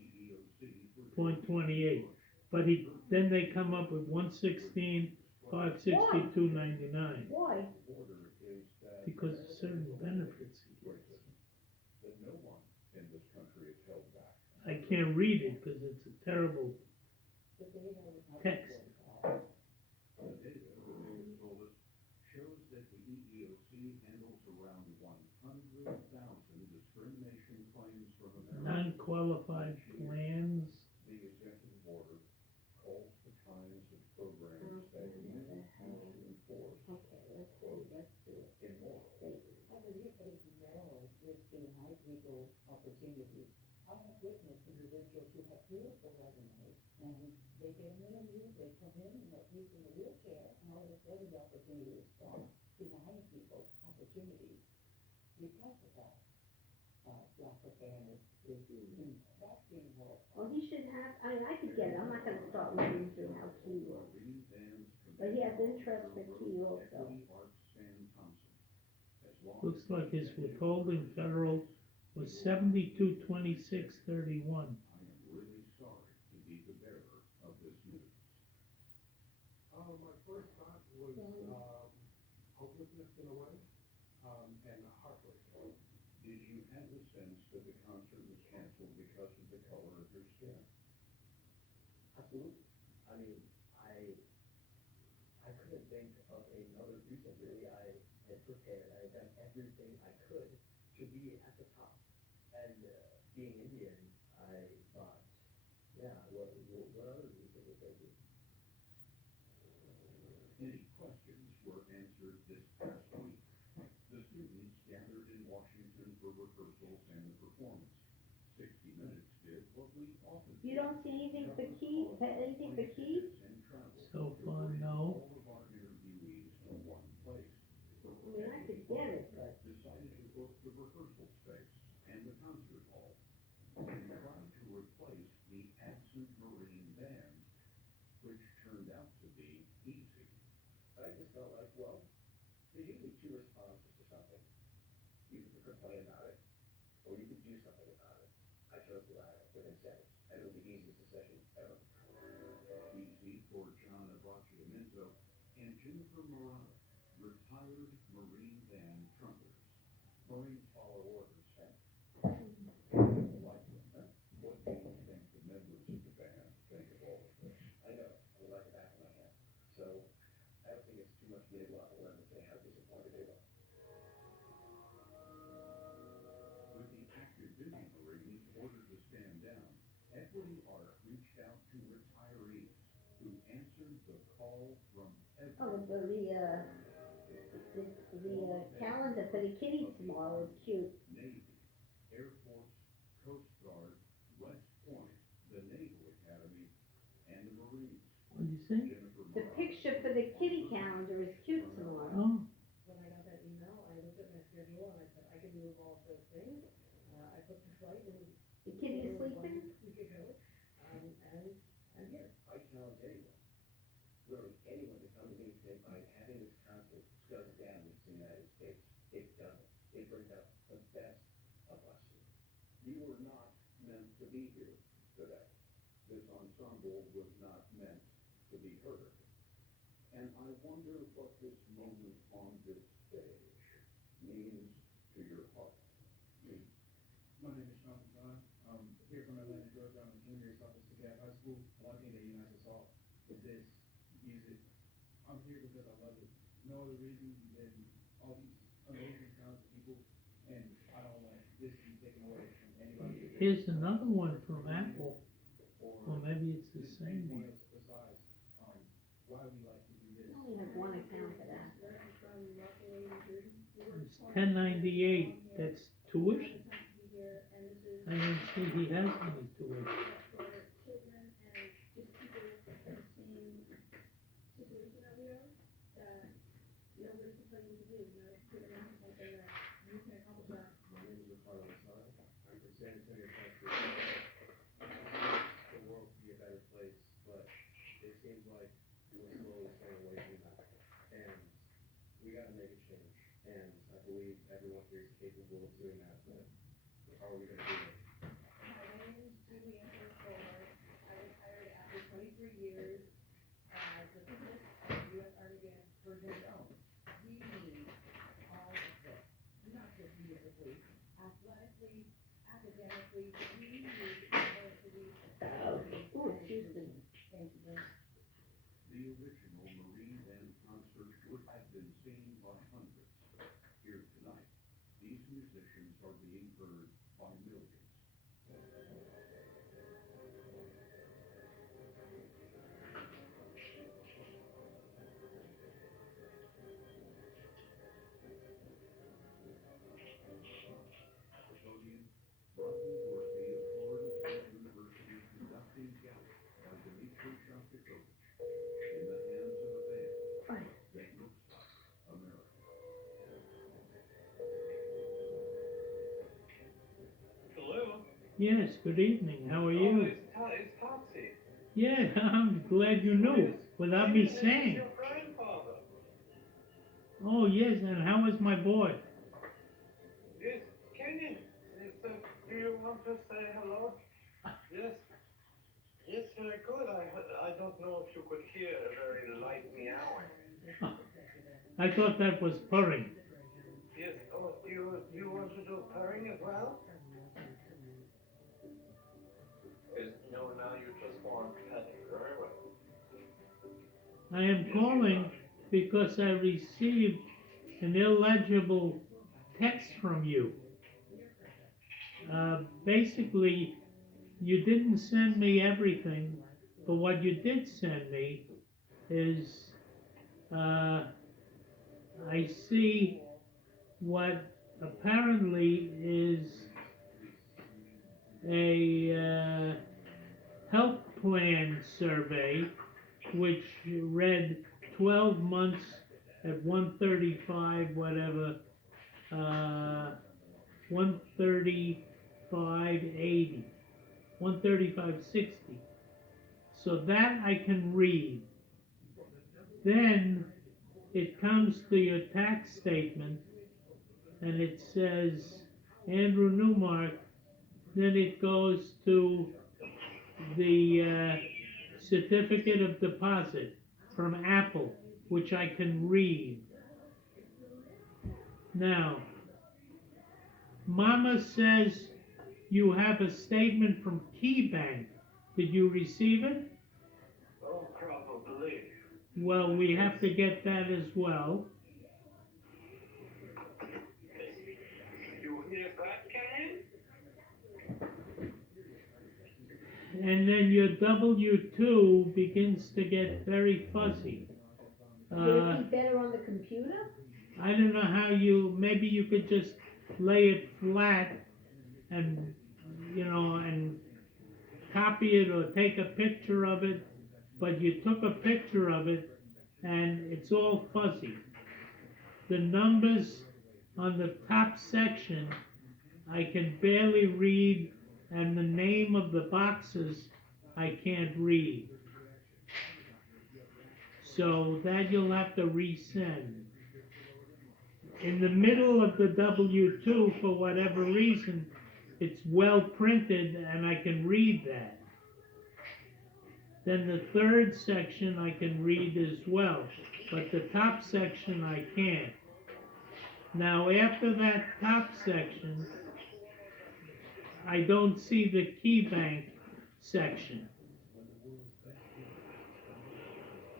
but then they come up with 116,562.99 Why? Order is that because of certain benefits he gets. that no one in this country is held back. I can't read it because it's a terrible text. The data, the mayor told us, shows that the EEOC handles around 100,000 discrimination claims from Americans. Non-qualified plans, The executive order calls the kinds of programs that you enforce Okay, let's do it. immoral. I believe that it's narrow with denied legal opportunities. I have witnessed individuals who have beautiful resumes, and they get an interview, they come in, and they're using a wheelchair, and all of a sudden the opportunity is gone, denying people opportunities. Because of that, lack of fairness is, that's immoral. Well, he should have, I mean, I could get it, I'm not gonna start reading through how key works. But he has interest for key also. looks like his withholding federal was 7226.31. I am really sorry to be the bearer of this news. My first thought was, hopelessness in a way, and heartbreak. Did you have the sense that the concert was canceled because of the color of your skin? Absolutely. I mean, I couldn't think of another reason really. I had prepared, I had done everything I could to be at the top. And being Indian, I thought, yeah, what other reason would there be? Any questions were answered this past week. The students gathered in Washington for rehearsals and the performance. 60 Minutes did what we often do. You don't see anything for key, anything for key? And travel. So far, no. All of our interviewees to one place. I mean, I could get it, but. Decided to book the rehearsal space and the concert hall. And tried to replace the absent Marine band, which turned out to be easy. I just felt like, well, there's usually two responses to something. You could complain about it, or you could do something about it. I chose the latter within seconds, and it was the easiest decision ever. Easy for John Abraccio and Jennifer Morano, retired Marine band trumpeters. Marines follow orders, and What do you think the members of the band think of all of this? I know, I would like the back of my hand. So, I don't think it's too much for me to go out on a limb and say how disappointed they were. With the active duty Marines ordered to stand down, Equity Art reached out to retirees who answered the call from Oh, the calendar for the kiddies tomorrow is cute. Navy, Air Force, Coast Guard, West Point, the Naval Academy, and the Marines. What'd you say? Jennifer The Morano picture for the kitty calendar is cute tomorrow. Oh, When I got that email, I looked at my schedule and I said, I can move all of those things. I booked a flight and. The kitty is sleeping? We could go, and I'm here. I challenge anyone, literally anyone to come to me and say, by having this concert shut down in the United States, it does it. It brings out the best of us. You were not meant to be here today. This ensemble was not meant to be heard. And I wonder what this moment on this stage means to your heart. My name is Sean John. Here from Atlanta, Georgia. I'm a junior at South Gap High School. One thing that unites us all is this music. I'm here because I love it. No other reason than all these amazing talented people, and I don't want this to be taken away from anybody. here's another one from Apple. Or maybe it's the same Anything one. else besides why we like to do this. I only have one account for that. It's 1098. That's tuition. I didn't see he has any tuition. Children and just people in the same situation that we are, that nobody's complaining to do, put them out like that. you can accomplish that. My name is Ricardo Lozano. I'm from San Antonio, Texas. The world could be a better place, but it seems like we're slowly staying away from that. And we gotta make a change. And I believe everyone here is capable of doing that, but how are we gonna do it? My name is Julianne Fuller. I retired after 23 years as the fifth U.S. Army Virgin Zone. We need all of this, not just musically, athletically, academically, we need diversity. Oh, Houston. Thank you. The original Marine Band concert would have been seen by hundreds. Here tonight, these musicians are being heard by millions. At the podium, Rodney Dorsey of Florida State University conducting Gallup by Dmitri Shostakovich in the hands of a band that looks like America. Hello? Yes, good evening, how are you? It's Topsy. Yeah, I'm glad you knew, without me saying. Your grandfather. Oh, yes, and how is my boy? Yes, Kenyon. Do you want to say hello? Yes. Yes, very good. I don't know if you could hear a very light meowing. I thought that was purring. Yes. Oh, do you want to do purring as well? No, now you just want petting. Very well. I am calling because I received an illegible text from you. Basically, you didn't send me everything, but what you did send me is, I see what apparently is a health plan survey, which read 12 months at 135, whatever, 135.80, 135.60. So that I can read. Then it comes to your tax statement, and it says Andrew Newmark. Then it goes to the certificate of deposit from Apple, which I can read. Now, Mama says you have a statement from KeyBank. Did you receive it? Oh, probably. Well, we have to get that as well. You hear that, Kenyon? And then your W-2 begins to get very fuzzy. Would it be better on the computer? I don't know how maybe you could just lay it flat and, and copy it or take a picture of it, but you took a picture of it and it's all fuzzy. The numbers on the top section, I can barely read, and the name of the boxes, I can't read. So that you'll have to resend. In the middle of the W-2, for whatever reason, it's well printed and I can read that. Then the third section I can read as well, but the top section I can't. Now after that top section, I don't see the KeyBank section.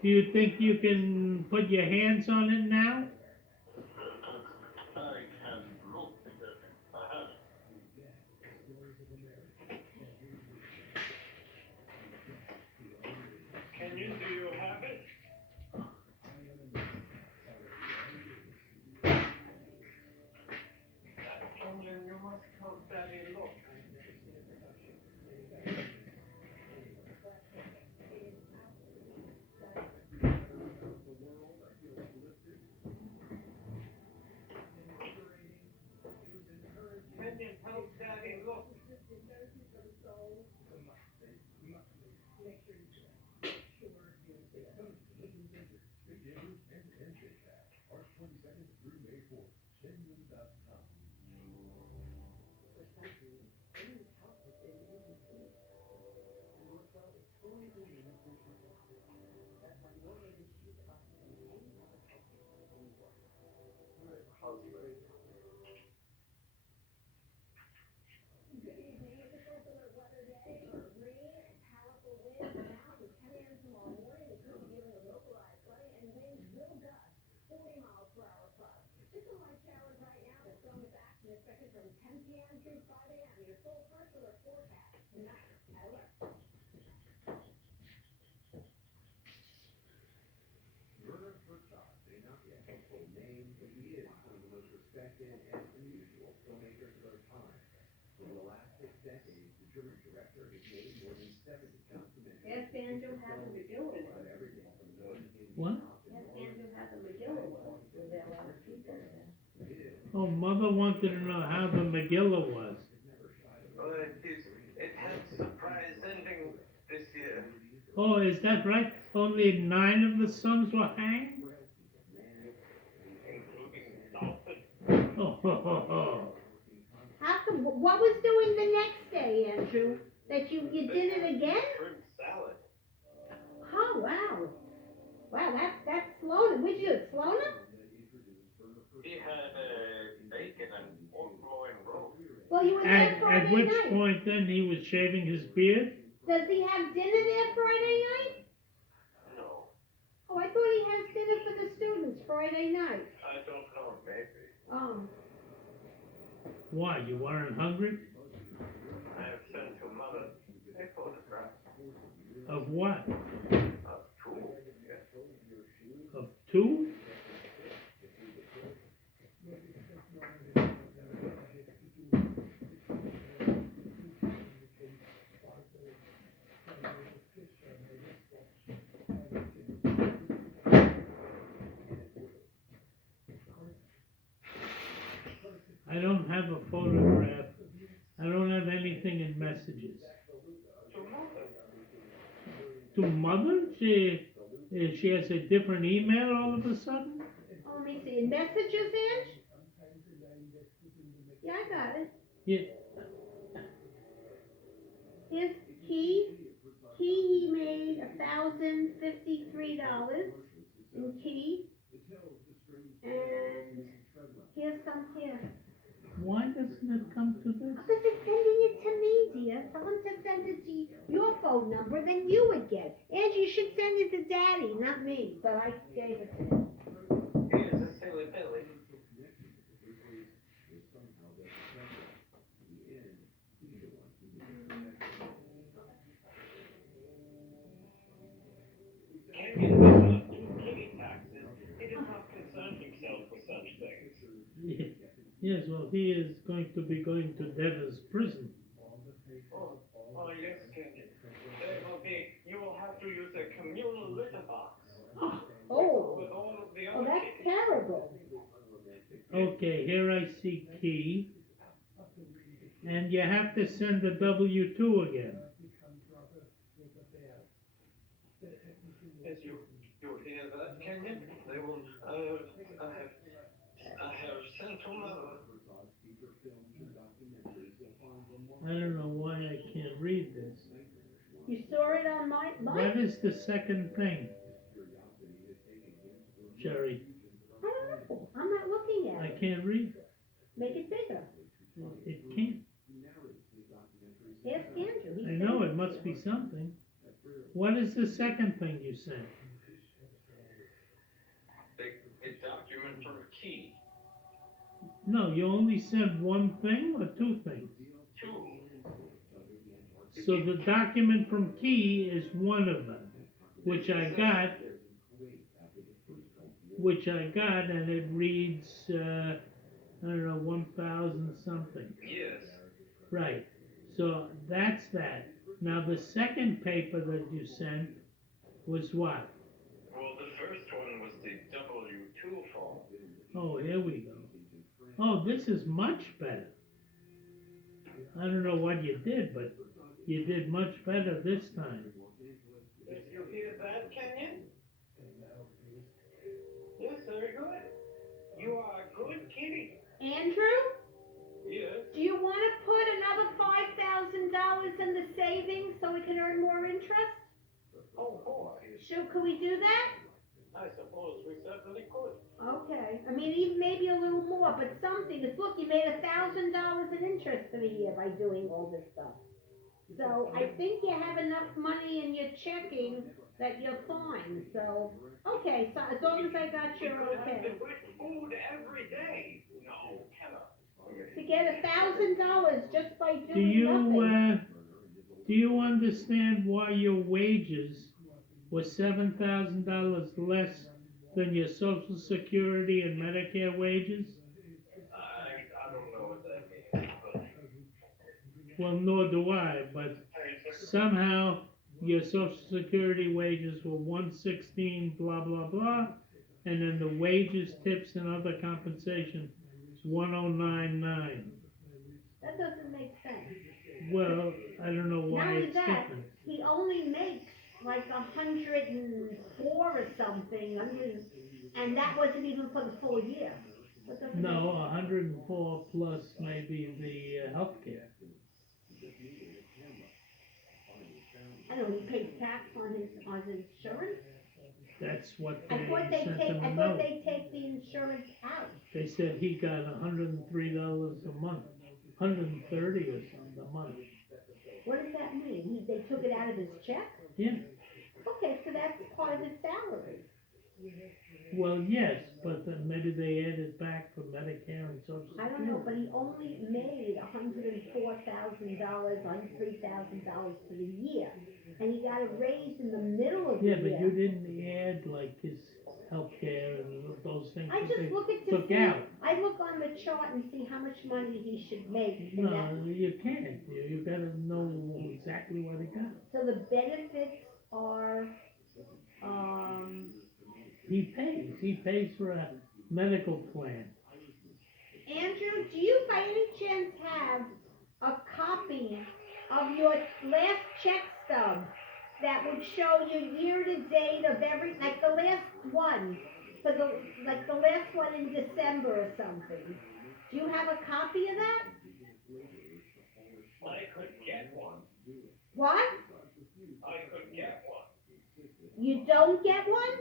Do you think you can put your hands on it now? I can look because I have it. Kenyon, do you have it? Kenyon, you must help Daddy look. Good evening. It's a popular weather day for rain and powerful winds now from 10 a.m. tomorrow morning. It could be giving a localized flooding and winds will gust 40 miles per hour plus. Just some light showers right now. The sun is action expected from 10 p.m. through 5 a.m. Your full first alert forecast tonight at 11. Werner Herzog may not be a household name, but he is one of the most respected and unusual filmmakers of our time. Over the last 6 decades, the German director has made more than 70 documentaries. Ask Andrew how the McGill was. About everything from those in What? Ask Andrew how the McGill was. Were there a lot of people there? Oh, Mother wanted to know how the Megillah was. Well, it had a surprise ending this year. Oh, is that right? Only 9 of the sons were hanged? Including Dolphin. Oh, ho, ho, ho. How come, what was doing the next day, Andrew? That you did it again? Shrimp salad. Oh, wow. Wow, that's Sloan. Where'd you do it, Sloan? He had bacon and pork loin roast. Well, you were there At Friday which night. point then he was shaving his beard? Does he have dinner there Friday night? No, Oh, I thought he has dinner for the students Friday night. I don't know, maybe. Oh. Why, you weren't hungry? I have sent to Mother a photograph Of what? of two. Yes. Of 2? I don't have a photograph. I don't have anything in messages. To Mother. To Mother? She has a different email all of a sudden? Oh, let me see. Messages, Ange? Yeah, I got it. Yeah. His he made $1,053 in key. And here's some here. Why doesn't it come to this? Because it's sending it to me, dear. Someone said send it to your phone number, then you would get. Angie, you should send it to Daddy, not me. But I gave it to him. He is a silly Billy. Kenyon does not do kitty taxes. He does not concern himself with such things. Yes, well, he is going to be going to Devon's prison. Oh, yes, Kenyon. You will have to use a communal litter box. Oh, With all of the oh, other that's kitties. terrible. Okay, here I see key. And you have to send the W-2 again. Yes, you hear that, Kenyon? They will, I have sent to Mother. I don't know why I can't read this. You saw it on my What is the second thing? Sherry, I don't know. I'm not looking at I it. can't read. Make it bigger. It can't. Ask Andrew. He I said know it. it must be something. What is the second thing you sent? A document from Key. No, you only sent one thing or 2 things? Two. So the document from Key is one of them, which I got, and it reads, I don't know, 1,000 something. Yes. Right. So that's that. Now the second paper that you sent was what? Well, the first one was the W-2 form. Oh, here we go. Oh, this is much better. I don't know what you did, but you did much better this time. Did you hear that, Kenyon? Yes, very good. You are a good kitty. Andrew, Yes. do you want to put another $5,000 in the savings so we can earn more interest? Oh, boy. Could we do that? I suppose we certainly could. Okay. Okay, I mean, even maybe a little more, but something, it's, look, you made $1,000 in interest for the year by doing all this stuff. So I think you have enough money in your checking that you're fine, so, okay, so as long as I got your okay. Food every day. No, Keller. To get $1,000 just by Do doing nothing. do you understand why your wages were $7,000 less than your Social Security and Medicare wages? I don't know what that means, but Well, nor do I, but somehow your Social Security wages were 116, blah, blah, blah, and then the wages, tips, and other compensation is 1099. That doesn't make sense. Well, I don't know Not why only it's that, different. he only makes like 104 or something, and that wasn't even for the full year. That doesn't make No, sense. 104 plus maybe the healthcare. I know he pays tax on his insurance. That's what I they thought they sent take, him a I thought note. they take the insurance out. They said he got $103 a month, 130 or something a month. What does that mean? They took it out of his check? Yeah, Okay, so that's part of his salary. well, yes, but then maybe they added back for Medicare and Social I don't know, but Security. he only made $104,000 on $3,000 for the year. And he got a raise in the middle of the Yeah, year. but you didn't add like his healthcare and those things I that just they look at to took see, out. I look on the chart and see how much money he should make. And No, that, you can't. You gotta know exactly what he got. so the benefits are, He pays for a medical plan. Andrew, do you by any chance have a copy of your last check stub that would show you year to date of every, like the last one, for the, like the last one in December or something? Do you have a copy of that? I could get one. What? I could get one. You don't get one?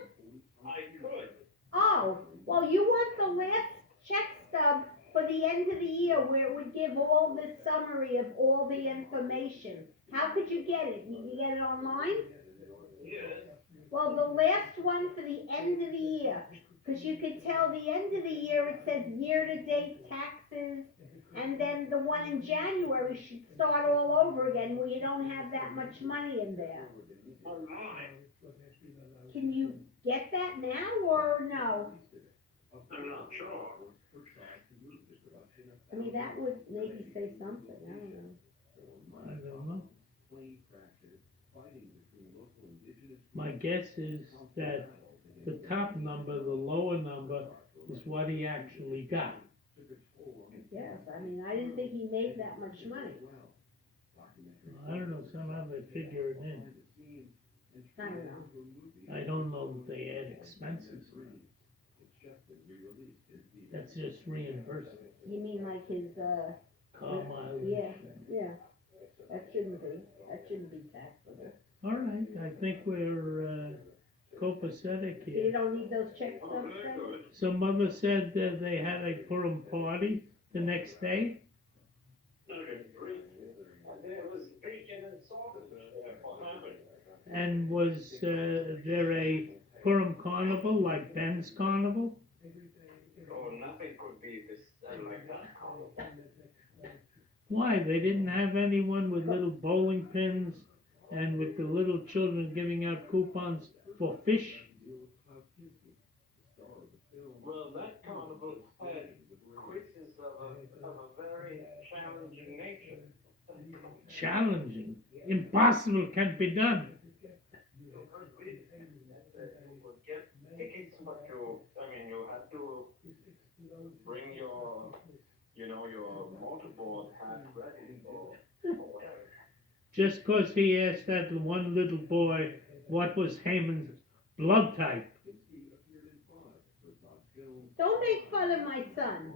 I could. Oh, well, you want the last check stub for the end of the year where it would give all the summary of all the information. How could you get it? You can get it online? Yes. Well, the last one for the end of the year, because you could tell the end of the year, it says year-to-date taxes, and then the one in January should start all over again where you don't have that much money in there. All right. Can you get that now or no? I'm not sure. I mean, that would maybe say something, I don't know. I don't know. My guess is that the top number, the lower number, is what he actually got. Yes, I mean, I didn't think he made that much money. I don't know, somehow they figure it in. I don't know. I don't know that they add expenses. That's just reimbursement, You mean like his, car mileage. yeah, that shouldn't be taxable. All right, I think we're, copacetic So you here. don't need those checks, Oh, don't very you? good. So mother said that they had a Purim party the next day? Okay, great. There was bacon and sausage for happening. And was, there a Purim carnival like Ben's carnival? Oh, nothing could be this like that. Why? They didn't have anyone with little bowling pins and with the little children giving out coupons for fish? Well, that carnival had quizzes of a very challenging nature. Challenging. Impossible can't be done. You would get tickets, but you had to bring your motorboard hat ready or whatever. Just 'cause he asked that one little boy what was Haman's blood type. Don't make fun of my son.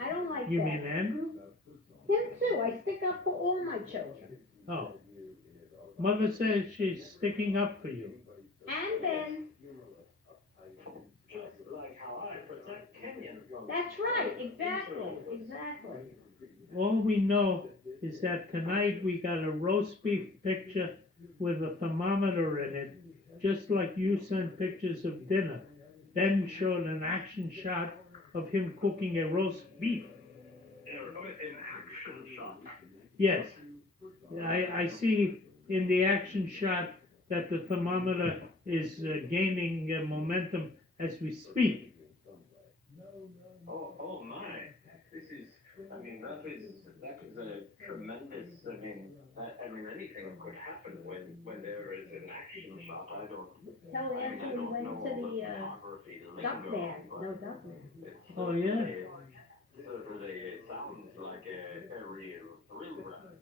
I don't like You that. mean Andrew? Him too, I stick up for all my children. Oh. Mother says she's sticking up for you. And then, Just like how I am. right, exactly. All we know is that tonight we got a roast beef picture with a thermometer in it, just like you sent pictures of dinner. Ben showed an action shot of him cooking a roast beef. An action shot. Yes, I see in the action shot that the thermometer is gaining momentum as we speak. Oh my, this is, I mean, that is a tremendous, anything could happen when there is an action shot. Tell Andrew we went to the, Duck Man, no Duck Man. Oh, yeah. Certainly sounds like a real thrill ride.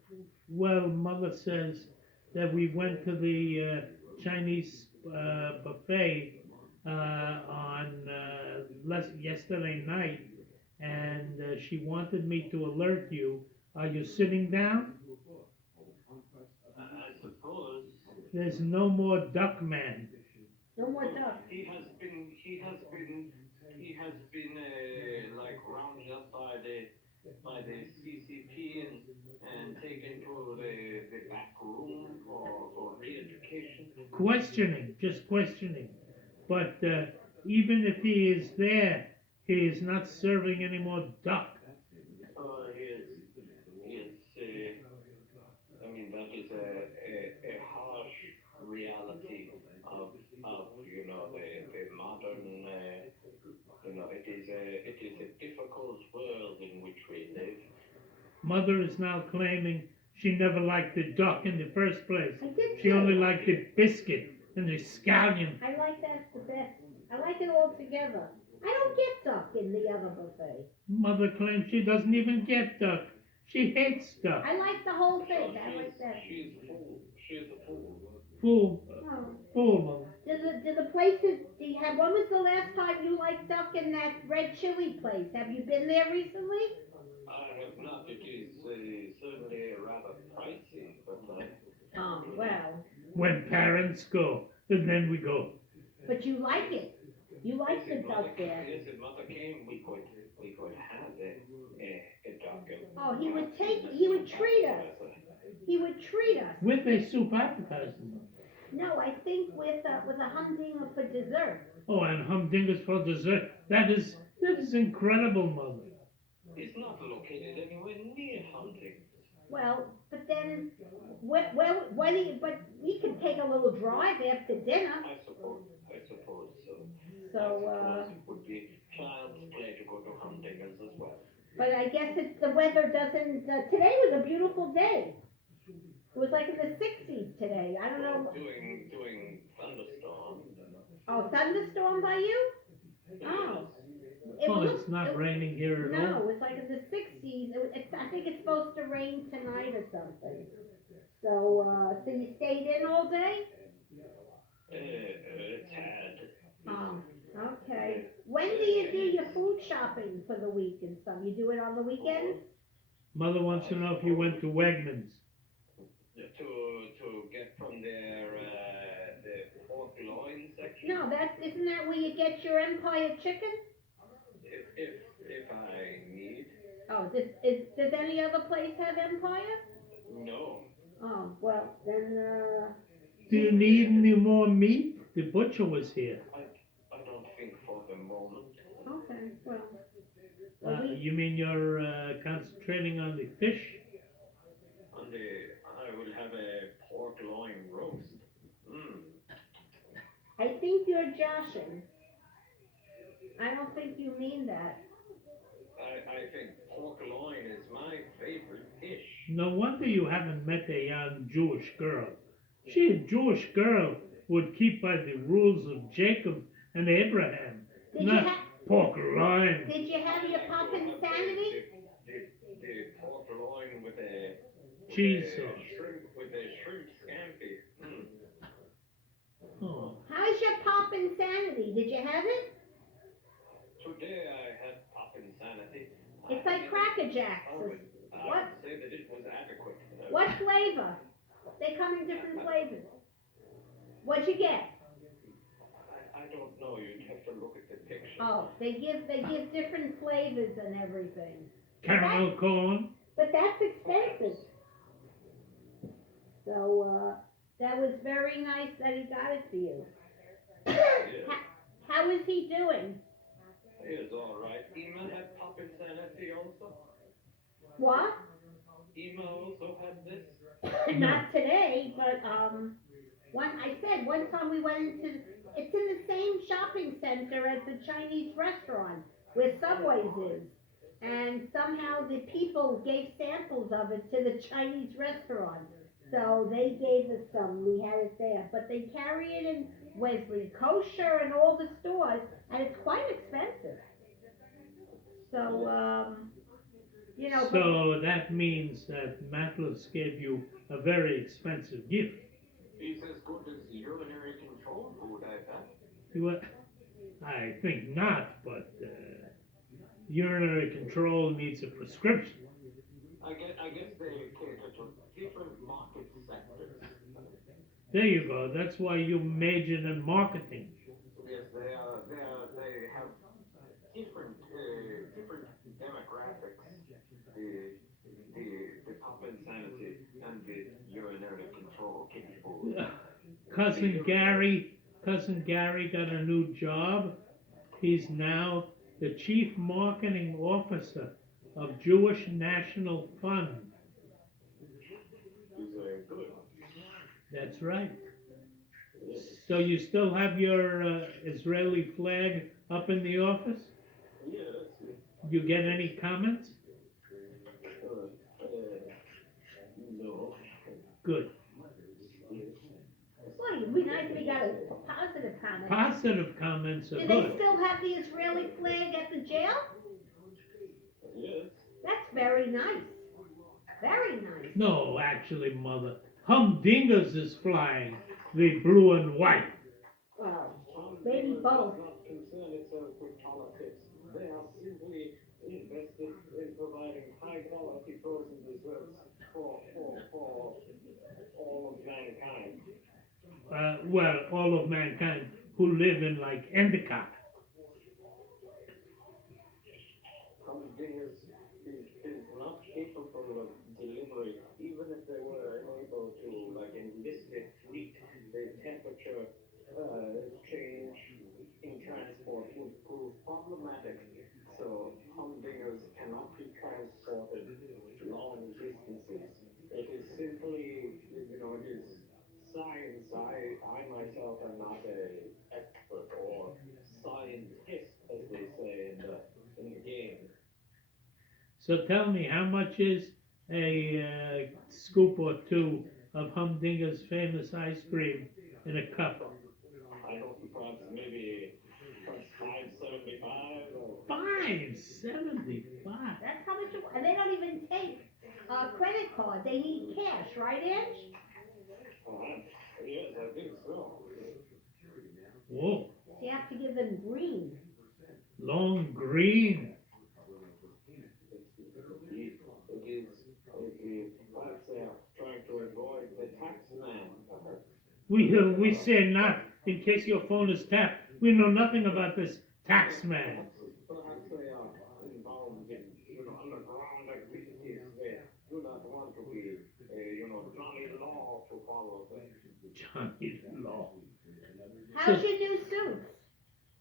Well, Mother says that we went to the Chinese buffet on yesterday night, and she wanted me to alert you. Are you sitting down? I suppose. There's no more Duck Man. No more duck. He has been like rounded up by the CCP and taken to the back room for re-education. Questioning, just questioning. But even if he is there, he is not serving any more duck. That is a harsh reality of the modern, it is a difficult world in which we live. Mother is now claiming she never liked the duck in the first place. I did She too. only liked the biscuit and the scallion. I like that the best. I like it all together. I don't get duck in the other buffet. Mother claims she doesn't even get duck. She hates duck. I like the whole thing. I like that. She's a fool. She's a fool. Fool. Oh. Fool, Mother. Do the places, when was the last time you liked duck in that red chili place? Have you been there recently? I have not. It is certainly rather pricey, but Oh, well. When parents go, and then we go. But you like it. You like the duck there. Yes, if Mother came, we could have a duck. Oh, he would treat us. He would treat us. With a soup appetizer. No, I think with a humdinger for dessert. Oh, and humdingers for dessert. That is incredible, Mother. It's not located anywhere near hunting. Well, but then, but we could take a little drive after dinner. I suppose so. So, It would be child's play to go to Humdingers as well. but I guess it's the weather doesn't, today was a beautiful day. It was like in the 60s today. I don't know. Doing thunderstorm. Oh, thunderstorm by you? Oh. It's not raining here at all. No, it's like in the 60s. I think it's supposed to rain tonight or something. So, so you stayed in all day? Tad. Oh, okay. When do you do your food shopping for the week and stuff? You do it on the weekends? Mother wants to know if you went to Wegmans. To get from their the pork loin section. No, isn't that where you get your Empire chicken? If I need. Oh, does any other place have Empire? No. Oh, well, then, Do you need any more meat? The butcher was here. I don't think for the moment. Okay, well. You mean you're concentrating on the fish? I will have a pork loin roast. I think you're joshing. I don't think you mean that. I think pork loin is my favorite dish. No wonder you haven't met a young Jewish girl. She, a Jewish girl, would keep by the rules of Jacob and Abraham, not pork loin. Did you have your pop insanity? The pork loin with a Cheese sauce. With a shrimp scampi. Oh. How's your pop insanity? Did you have it? Today I had pop insanity. It's like Cracker Jacks. I would say that it was adequate. What flavor? They come in different flavors. What'd you get? I don't know. You'd have have to look at the picture. Oh, they give different flavors and everything. Caramel corn. But that's expensive. So, that was very nice that he got it for you. Yeah. How is he doing? It's all right. Ema had pop insanity also. What? Ema also had this. Not today, but, one time we went into, it's in the same shopping center as the Chinese restaurant where Subway's is. And somehow the people gave samples of it to the Chinese restaurant. So they gave us some, we had it there. But they carry it in Wesley Kosher and all the stores, and it's quite expensive. So, you know. So that means that Matlos gave you a very expensive gift. It's as good as urinary control food, I bet. You, I think not, but urinary control needs a prescription. I guess they cater to different market sectors. There you go. That's why you majored in marketing. Yes, they have different demographics. The pop insanity and the urinary control people. Cousin Gary got a new job. He's now the chief marketing officer of Jewish National Fund. He's very good. That's right. So you still have your Israeli flag up in the office? Yes. You get any comments? No. Good. Well, it'd be nice if we got a positive comment. Positive comments are Do good. they still have the Israeli flag at the jail? Yes. That's very nice. Very nice. No, actually, Mother. Humdingers is flying the blue and white. Well, maybe both. Not concerned itself with politics. They are simply invested in providing high quality frozen desserts for all of mankind. Well, all of mankind who live in like Endicott. Humdinger is not capable of delivery, even if they were able to like enlist it, meet the temperature change in transport would prove problematic. So humdingers cannot be transported long distances. It is simply, it is science. I myself am not an expert or scientist, as they say in the game. So tell me, how much is a scoop or two of Humdinger's famous ice cream in a cup? I don't know, perhaps maybe $5.75 or $5.75. That's how much, and they don't even take a credit card. They need cash, right, Ange? yes, I think so. Whoa, So you have to give them green. long green. Trying to avoid the tax man. We say not in case your phone is tapped. We know nothing about this tax man. Perhaps they are involved in, underground activities. They do not want to be, Johnny Law to follow them. Johnny Law. How's your new suits?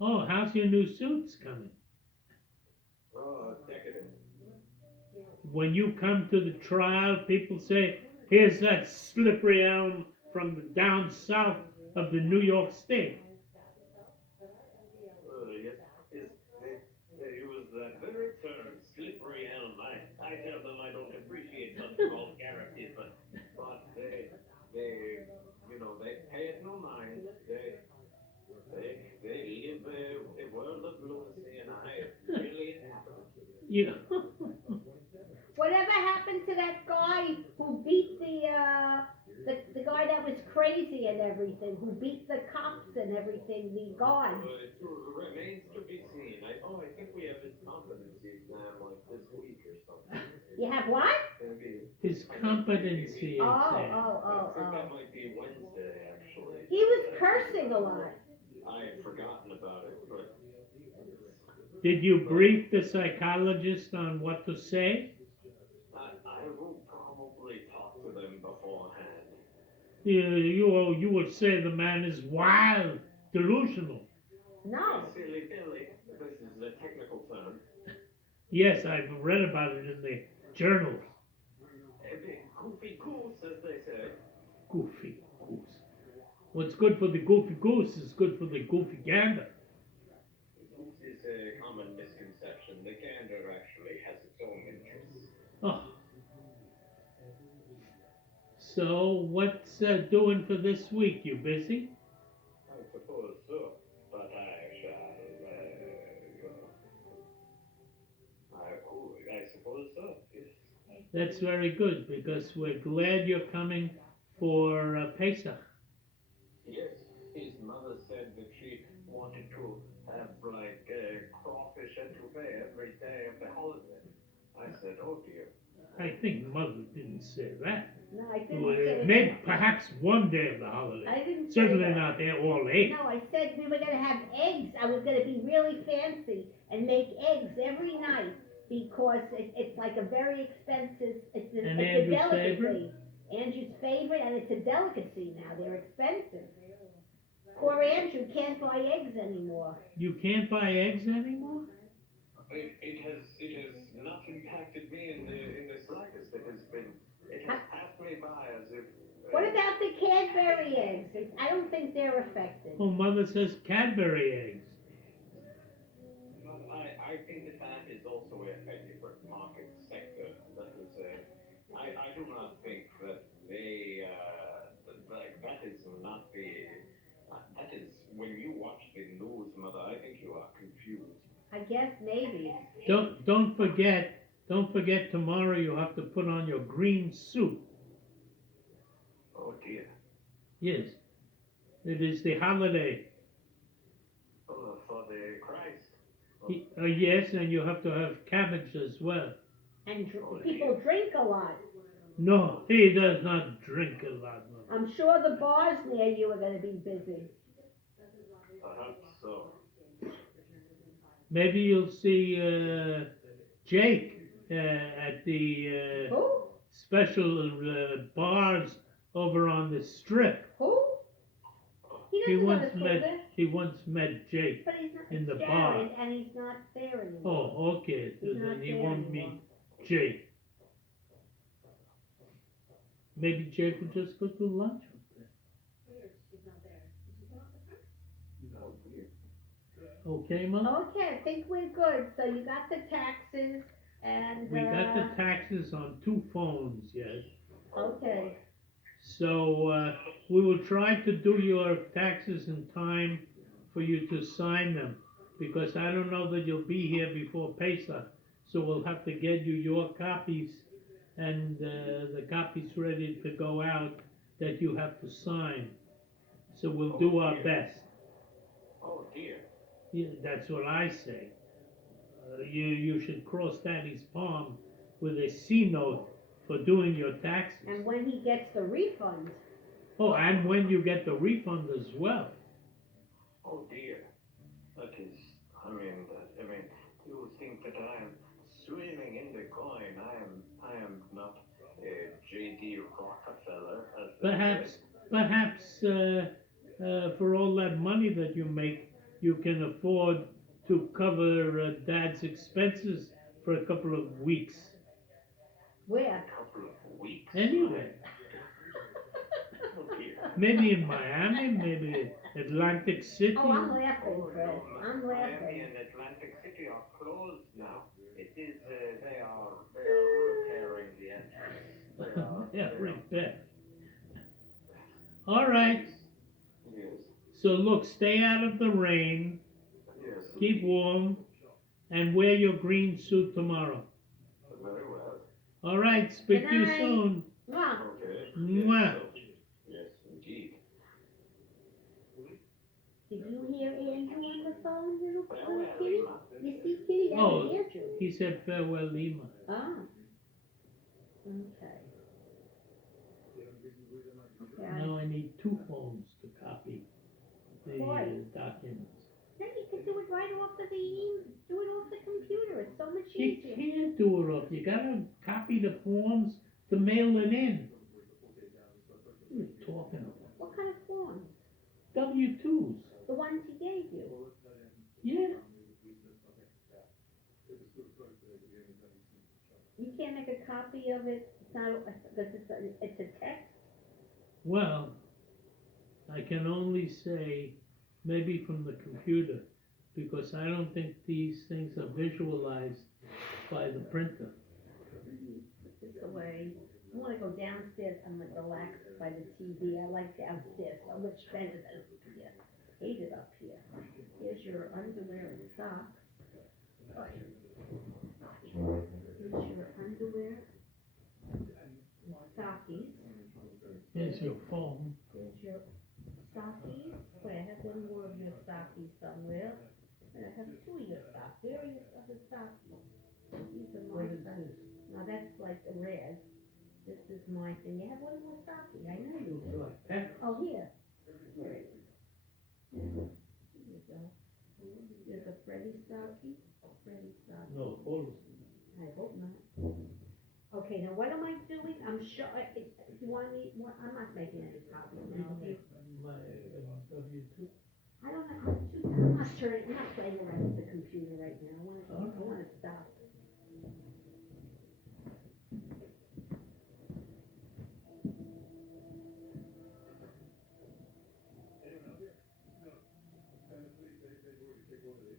Oh, how's your new suits coming? Oh, decadent. When you come to the trial, people say, here's that slippery elm from down south of the New York State. Yes, they use that very term, slippery elm. I tell them I don't appreciate such vulgarity, but they pay it no mind. They live a world of lunacy, and I really inhabit it. Yeah. Whatever happened to that guy who beat the guy that was crazy and everything, who beat the cops and everything, the guards? It remains to be seen. I think we have his competency exam like this week or something. You have what? Maybe. His competency Oh, exam. I think that might be Wednesday, actually. He was cursing a lot. I had forgotten about it, but Did you brief the psychologist on what to say? I will probably talk to them beforehand. You will say the man is wild, delusional. No. Silly Billy, this is the technical term. Yes, I've read about it in the journals. A big goofy goose, as they say. Goofy goose. What's good for the goofy goose is good for the goofy gander. This is a common misconception. The gander actually has its own interests. Oh. So, what's doing for this week? You busy? I suppose so, but I shall, I suppose so, yes. That's very good because we're glad you're coming for Pesach. Yes, his mother said that she wanted to have like crawfish etouffee every day of the holiday. I said, oh dear. I think mother didn't say that. No, I didn't Well, say maybe that. perhaps one day of the holiday. I didn't say Certainly that. not there all eight. No, I said we were gonna have eggs. I was gonna be really fancy and make eggs every night because it's like a very expensive, it's And a Andrew's delicacy. favorite? Andrew's favorite, and it's a delicacy now. They're expensive. Poor Andrew can't buy eggs anymore. You can't buy eggs anymore? It has not impacted me in the slightest. It has passed me by as if. What about the Cadbury eggs? I don't think they're affected. Oh, mother says Cadbury eggs. I think that is also a different market sector. That is, I do not think that they, that is not the, that is, when you watch the news, mother, I think you are confused. I guess maybe. Don't forget tomorrow you have to put on your green suit. Oh dear. Yes. It is the holiday. Oh, for the Christ. Yes, and you have to have cabbage as well. And people drink a lot. No, he does not drink a lot, mother. I'm sure the bars near you are gonna be busy. Perhaps so. Maybe you'll see Jake at the Who? special bars over on the strip. Who? He doesn't once go to met there. he once met Jake But he's not in the there, bar. and he's not there anymore. Oh, okay. So He's then not he there won't anymore. meet Jake. Maybe Jake will just go to lunch with them. Okay, Mom? Okay, I think we're good. So you got the taxes and, We got the taxes on 2 phones, yes. okay. So we will try to do your taxes in time for you to sign them, because I don't know that you'll be here before Pesach. So we'll have to get you your copies and the copies ready to go out that you have to sign. So we'll do our best. Oh dear. Yeah, that's what I say. You should cross Daddy's palm with a C note for doing your taxes. And when he gets the refund, Oh, and when you get the refund as well. Oh dear. That is, I mean, you think that I am swimming in the coin. I am not a J.D. Rockefeller. As they Perhaps for all that money that you make, you can afford to cover Dad's expenses for a couple of weeks. where? couple of weeks. Anyway, Oh dear. maybe in Miami, maybe Atlantic City. Oh, I'm laughing, Oh, Fred. no, I'm Miami laughing. and Atlantic City are closed now. It is, they are repairing the entrance. Yeah, right there. All right. Yes, So look, stay out of the rain, yes. keep warm, and wear your green suit tomorrow. Very well. All right, speak to you Good night. soon. Mwah. Okay. Mwah. Yes, indeed. Did you hear Andrew on the phone, little Farewell, kitty? Emma. You see, kitty, that Oh. was Andrew. He said farewell, Lima. Ah. Okay. Okay. Now I need 2 phones to copy the Why? documents. Then you can do it right off of do it off the computer, it's so much You easier. can't do it off, you gotta copy the forms to mail it in. What are you talking about? What kind of forms? W-2s, The ones he gave you? yeah. You can't make a copy of it, it's not, because it's a text? Well, I can only say maybe from the computer, because I don't think these things are visualized by the printer. Put this away. I wanna go downstairs and like relax by the TV, I like downstairs so much better than up here. Hate it up here. Here's your underwear and socks. Here's your underwear and stockings. Here's your phone. Here's your stockings. Wait, I have one more of your stockings somewhere. And I have two of your stockings. Where are your other stockings? These are my stockings. Now that's like the red. This is my thing. You have one more stocking. I know you do. Oh, here. Here it is. Here you go. There's a Freddie stocking. Freddie stocking. No, photos. I hope not. Okay, now what am I doing? I'm sure, you want me, I'm not making any copies now. My W-2. I don't know, I'm not sure, I'm not playing around with the computer right now. I wanna stop. Anyone out there? No. Please, they've already taken over the